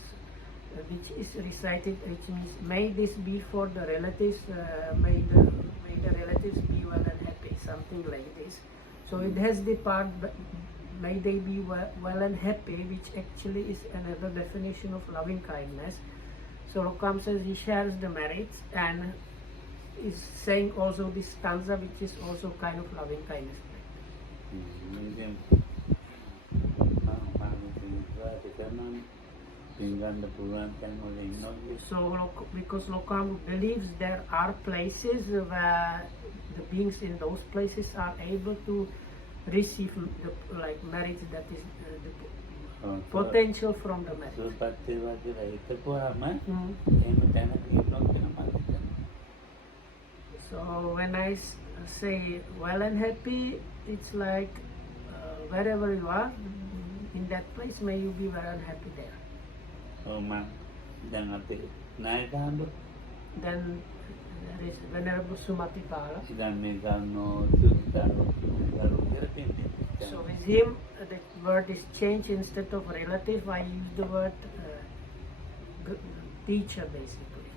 which is recited, which means may this be for the relatives, may the relatives be well and happy, something like this. So it has the part, may they be well and happy, which actually is another definition of loving kindness. So Lokam says he shares the merits and is saying also this stanza, which is also kind of loving kindness. So because Lokam believes there are places where the beings in those places are able to receive the like marriage, that is the potential from the marriage. So when I say well and happy, it's like wherever you are in that place, may you be well and happy there. Then there is Venerable Sumatikala. So with him, the word is changed. Instead of relative, I use the word teacher basically.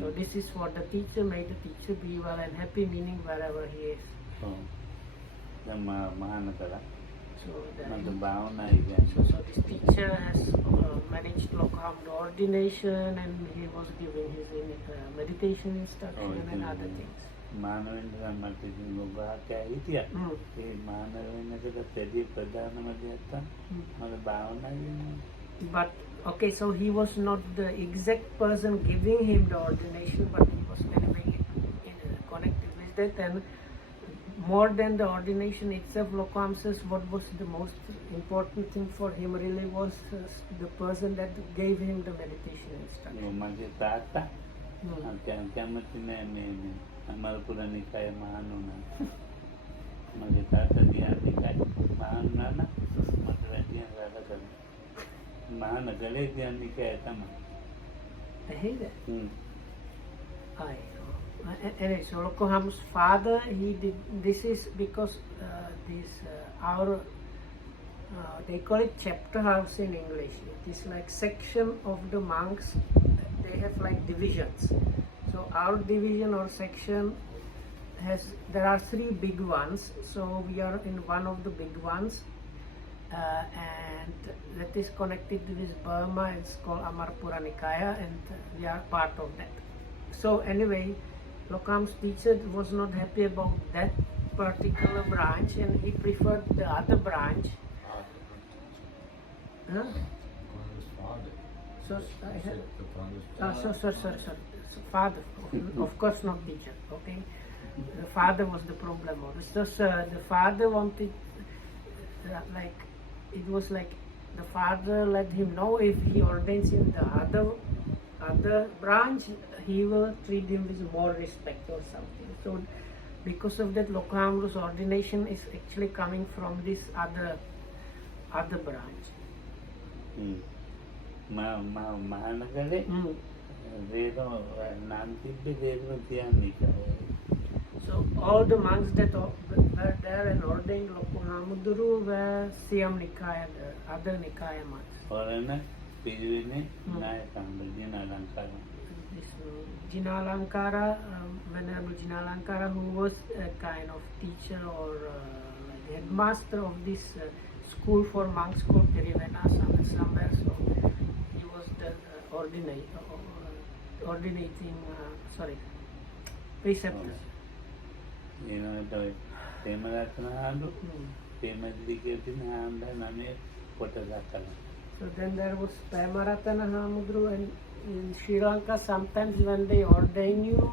So this is for the teacher. May the teacher be well and happy, meaning wherever he is. So this teacher has managed to come to ordination, and he was giving his meditation instruction and other things. But okay, so he was not the exact person giving him the ordination, but he was anyway connected with that. And more than the ordination itself, Lokam says what was the most important thing for him really was the person that gave him the meditation instruction. I hate that. Anyway, so Lokoham's father, he did. This is because our they call it chapter house in English. It is like section of the monks. They have like divisions. So our division or section there are 3 big ones. So we are in one of the big ones, and that is connected to this Burma. It's called Amarpura Nikaya, and we are part of that. So anyway, Lokam's teacher was not happy about that particular branch, and he preferred the other branch. Huh? So father, of course not teacher. Okay, the father was the problem. So the father wanted, like, it was like the father let him know if he ordains in the other branch, he will treat him with more respect or something. So because of that, Lokamru's ordination is actually coming from this other branch. So all the monks that were there and ordained Lokohamuduru were Siam Nikaya, the other Nikaya monks. This Jinalankara, Venerable Jinalankara, who was a kind of teacher or like headmaster of this school for monks called Tirivena somewhere. So he was the ordinating preceptor. So then there was Premaratana Hamudru, and in Sri Lanka sometimes when they ordain you,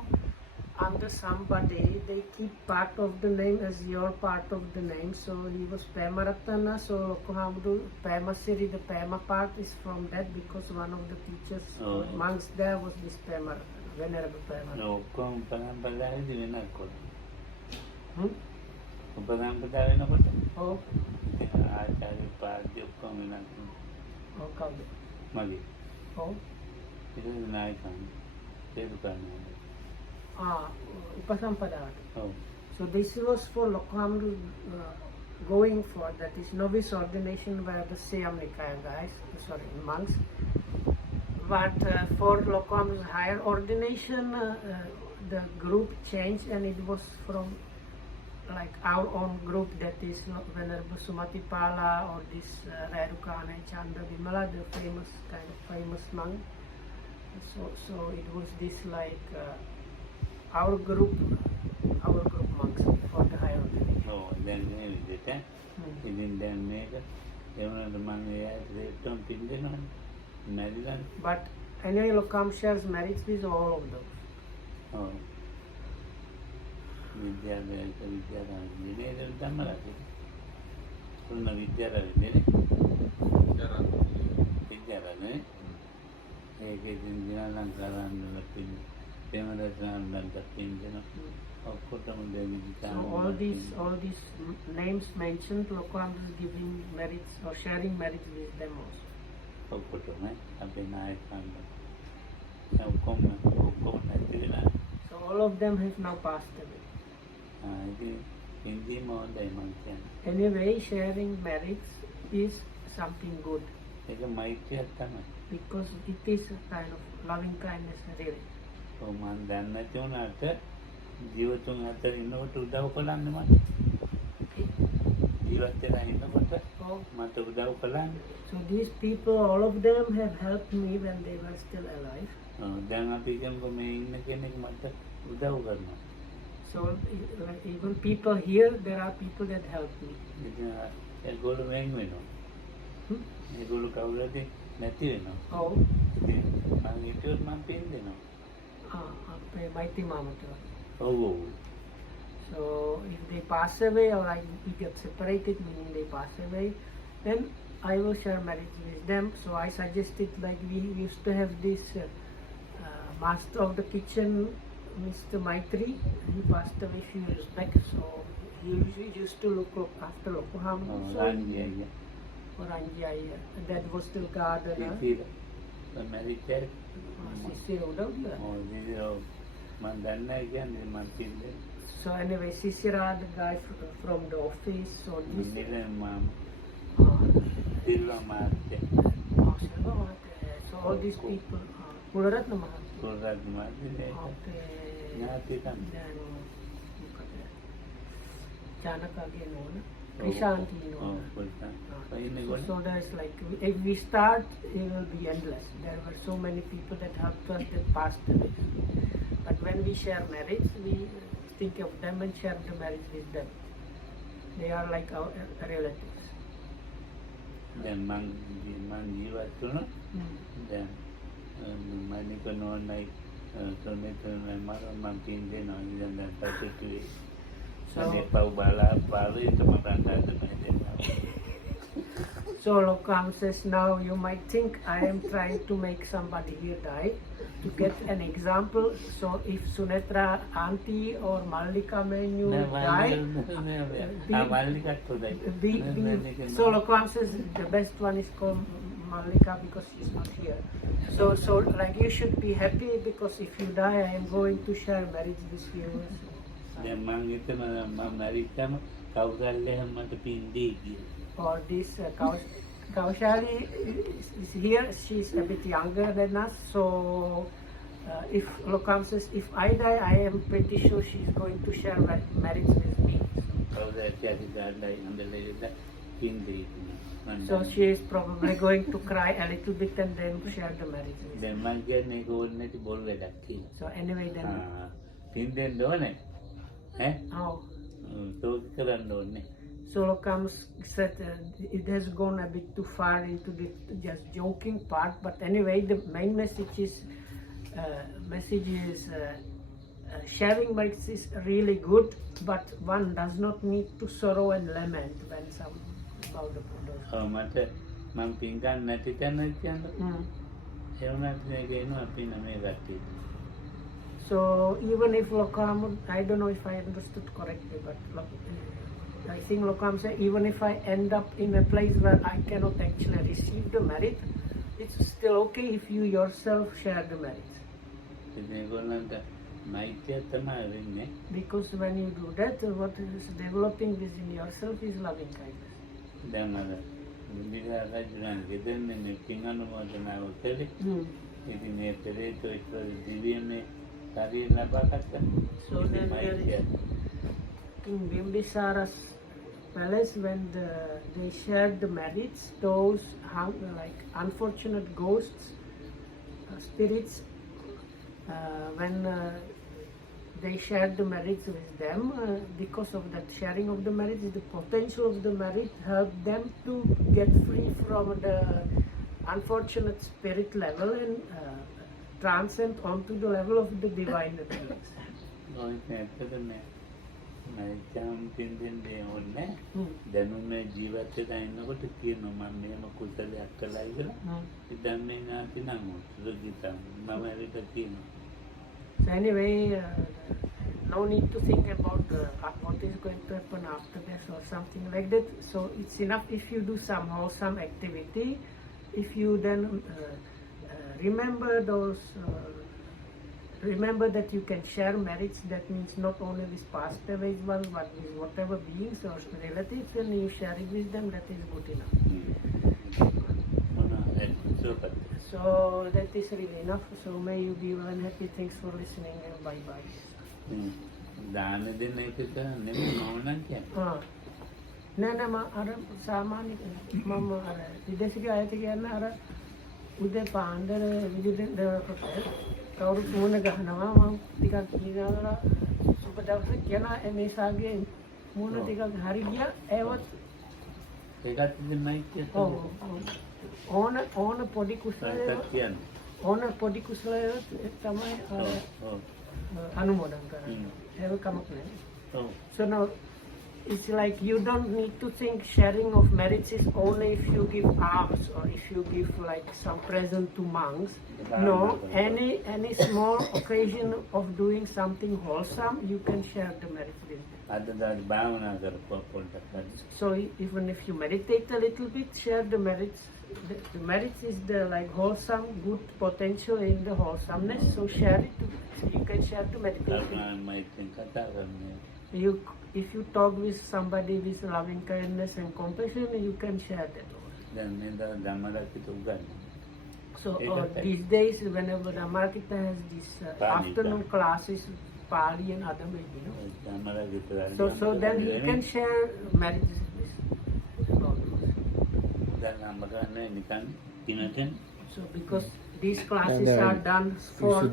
under somebody, they keep part of the name as your part of the name. So he was Pemaratana, so Lokohamdu Pemasiri, the Pema part is from that because one of the teachers, monks there was this Pemaratana, Venerable Pemaratana. ඔක්කොම පරම්පරාවේදී වෙනස් කොට. Hmm? උපසම්පදා වෙනකොට Oh, ආචාර්ය පාද්‍ය ඔක්කොම වෙනස් වෙනවා. oh, Kaldi. මගේ. Oh, ඒක නායකයන් තේරු කරනවා. Upasampadana. ඔව්. So this was for Lokohamdu going for, that is novice ordination by the Siam Nikaya guys, monks. But for Lokohamdu's higher ordination, the group changed and it was from like our own group, that is Venerable Sumatipala or this Rarukana Chandra Vimala, the famous monk. So it was this like our group monks for the higher ordination. ඔව් දැන් මේ විදිහට ඉතින් දැන් මේක ඒ වුණාට මම එයාට දෙට්ටම් පින් දෙනවනේ. මැරිලානේ. But anyway, Lokam shares merits with all of those. ඔව්. විද්‍යාලයක විද්‍යාලයේ ධම්මරාජේ. පුරුණ විද්‍යාලයේ විද්‍යාලයේ ඒකේ ඉතින් දිනනම් කරන්න පින් දෙමරසන්දන්ට පින් දෙනවා. ඔක්කොටම දෙවි So all these names mentioned, Lokam is giving merits or sharing merits with them also. ඔක්කොටම අපේ නායකයන්ට ඔක්කොම නැති වෙලා. So all of them have now passed away. ඉතින් හින්දිම හොඳයි මං කියන්නේ. Anyway, sharing merits is something good ඒක මෛත්‍රියක් තමයි. because it is a kind of loving kindness really. ඔව් මං දන්නේ නැති වුණාට ජීවතුන් අතර ඉන්නකොට උදව් කළානේ මට. ජීවත් වෙලා ඉන්නකොට Oh, මට උදව් කළානේ. so these people, all of them have helped me when they were still alive. දැන් අපි කියමුකෝ මේ ඉන්න කෙනෙක් මට උදව් කරනවා. So like even people here, there are people that help me. ඉතින් ඒගොල්ලෝ වෙන් වෙනවා. ඒගොල්ලෝ කවුරුද නැති වෙනවා. Oh, ඉතින් මම හිතුවත් මම පින් දෙනවා. Mighty Mama. ඔව් ඔව්. So if they pass away or we get separated, meaning they pass away, then I will share marriage with them. So I suggested, like we used to have this master of the kitchen, Mr. Maitri. He passed away a few years back. So he used to look after Lokoham. So Orangia, that was still gardener. මැරිච්චේ Sisir Udavla. මම දන්නේ කියන්නේ මම පින් දෙනවා. So anyway, Sisira, the guy from the office. So this. So all these people, Puraratna Mahatma. Chanaka again, Krishanti, So there's like, if we start, it will be endless. There were so many people that helped us that passed away. But when we share merits, we think of them and share the merits with them. They are like our relatives. දැන් මං ජීවත් වුණා. දැන් මම නෝනයි සොනෙතන මම පින් දෙනවා. ඉතින් දැන් පැත්තේ සනේ පව් බාලා පාරේ තමයි දෙන්නා. So Lokam says, now you might think I am trying to make somebody here die. To get an example, so if Sunetra auntie or Mallika menu die, so Lokam says the best one is called Mallika because she's not here. So like you should be happy because if you die, I am going to share marriage with you. දැන් මං හිතන මම මැරිච්චම කවුරුල්ලේ මට පින් දෙයි. Or this Kaushali is here. She's a bit younger than us. So if Lokam says, if I die, I am pretty sure she's going to share marriage with me. So she is probably going to cry a little bit and then share the marriage with me. So anyway then. Oh. So Lokam said it has gone a bit too far into the just joking part, but anyway, the main message is sharing merits is really good, but one does not need to sorrow and lament when some about the Buddha. මට මං පින්කම් නැති තැන කියන්න ඒ වුණාට මේක එනවා පින්න මේ කට්ටිය. So even if Lokam, I don't know if I understood correctly, but I think Lokam said even if I end up in a place where I cannot actually receive the merit, it's still okay if you yourself share the merit. ඉතින් ඒගොල්ලන්ට මෛත්‍රිය තමයි වෙන්නේ. Because when you do that, what is developing within yourself is loving kindness. දැන් අර විදිහා රජුණන් ගෙදෙන්නේ මේ පින් අනුමෝදනාව කළේ. ඉතින් මේ පෙරේතෝ එක්ක දිව්‍යමය කාර්ය ලබා ගත්තා. So then there is in Bimbisara's palace, when they shared the merits, those like unfortunate ghosts, spirits, when they shared the merits with them, because of that sharing of the merits, the potential of the merit helped them to get free from the unfortunate spirit level and transcend onto the level of the divine beings. මයිචාම් පින්දෙන් දෙන්නේ දැනුමේ ජීවිතේ ඉන්නකොට කියනවා මම මෙහෙම කුසලයක් කළා කියලා ඉතින් මේ නාති නම් සුදුගිතා මම හරියට කියනවා. So anyway, no need to think about what is going to happen after death or something like that. So it's enough if you do some wholesome activity. If you then remember those, remember that you can share merits. That means not only with past away ones, but with whatever beings or relatives, and you share it with them. That is good enough. So that is really enough. So may you be well and happy. Thanks for listening and bye bye. දාන දෙන්න එක නෙමෙයි මම නම් කියන්නේ. නෑ අර සාමාන්‍ය මම අර විදේශික අයත් කියන්නේ අර උදේ පාන්දර විදුලියෙන් කවුරුත් මුණ ගහනවා මම ටිකක් කියනවා සුබ දවසක් කියනවා මේසාගේ මුණ ටිකක් හරි ගියා ඒවත් ඒකත් ඉතින් මයික් ඕන පොඩි කුසලයක් කියන්නේ ඕන පොඩි කුසලයක් තමයි අනුමෝදන් කරන්නේ ඒක කමක් නෑ. So now it's like you don't need to think sharing of merits is only if you give alms or if you give like some present to monks. No, any small occasion of doing something wholesome, you can share the merits with them. So even if you meditate a little bit, share the merits. The merits is the like wholesome, good potential in the wholesomeness. So share it. So you can share the meditation. If you talk with somebody with loving kindness and compassion, you can share that. So these days, whenever the Amarkita has this afternoon classes, Pali and other maybe, so then you can share merits with So because these classes are done for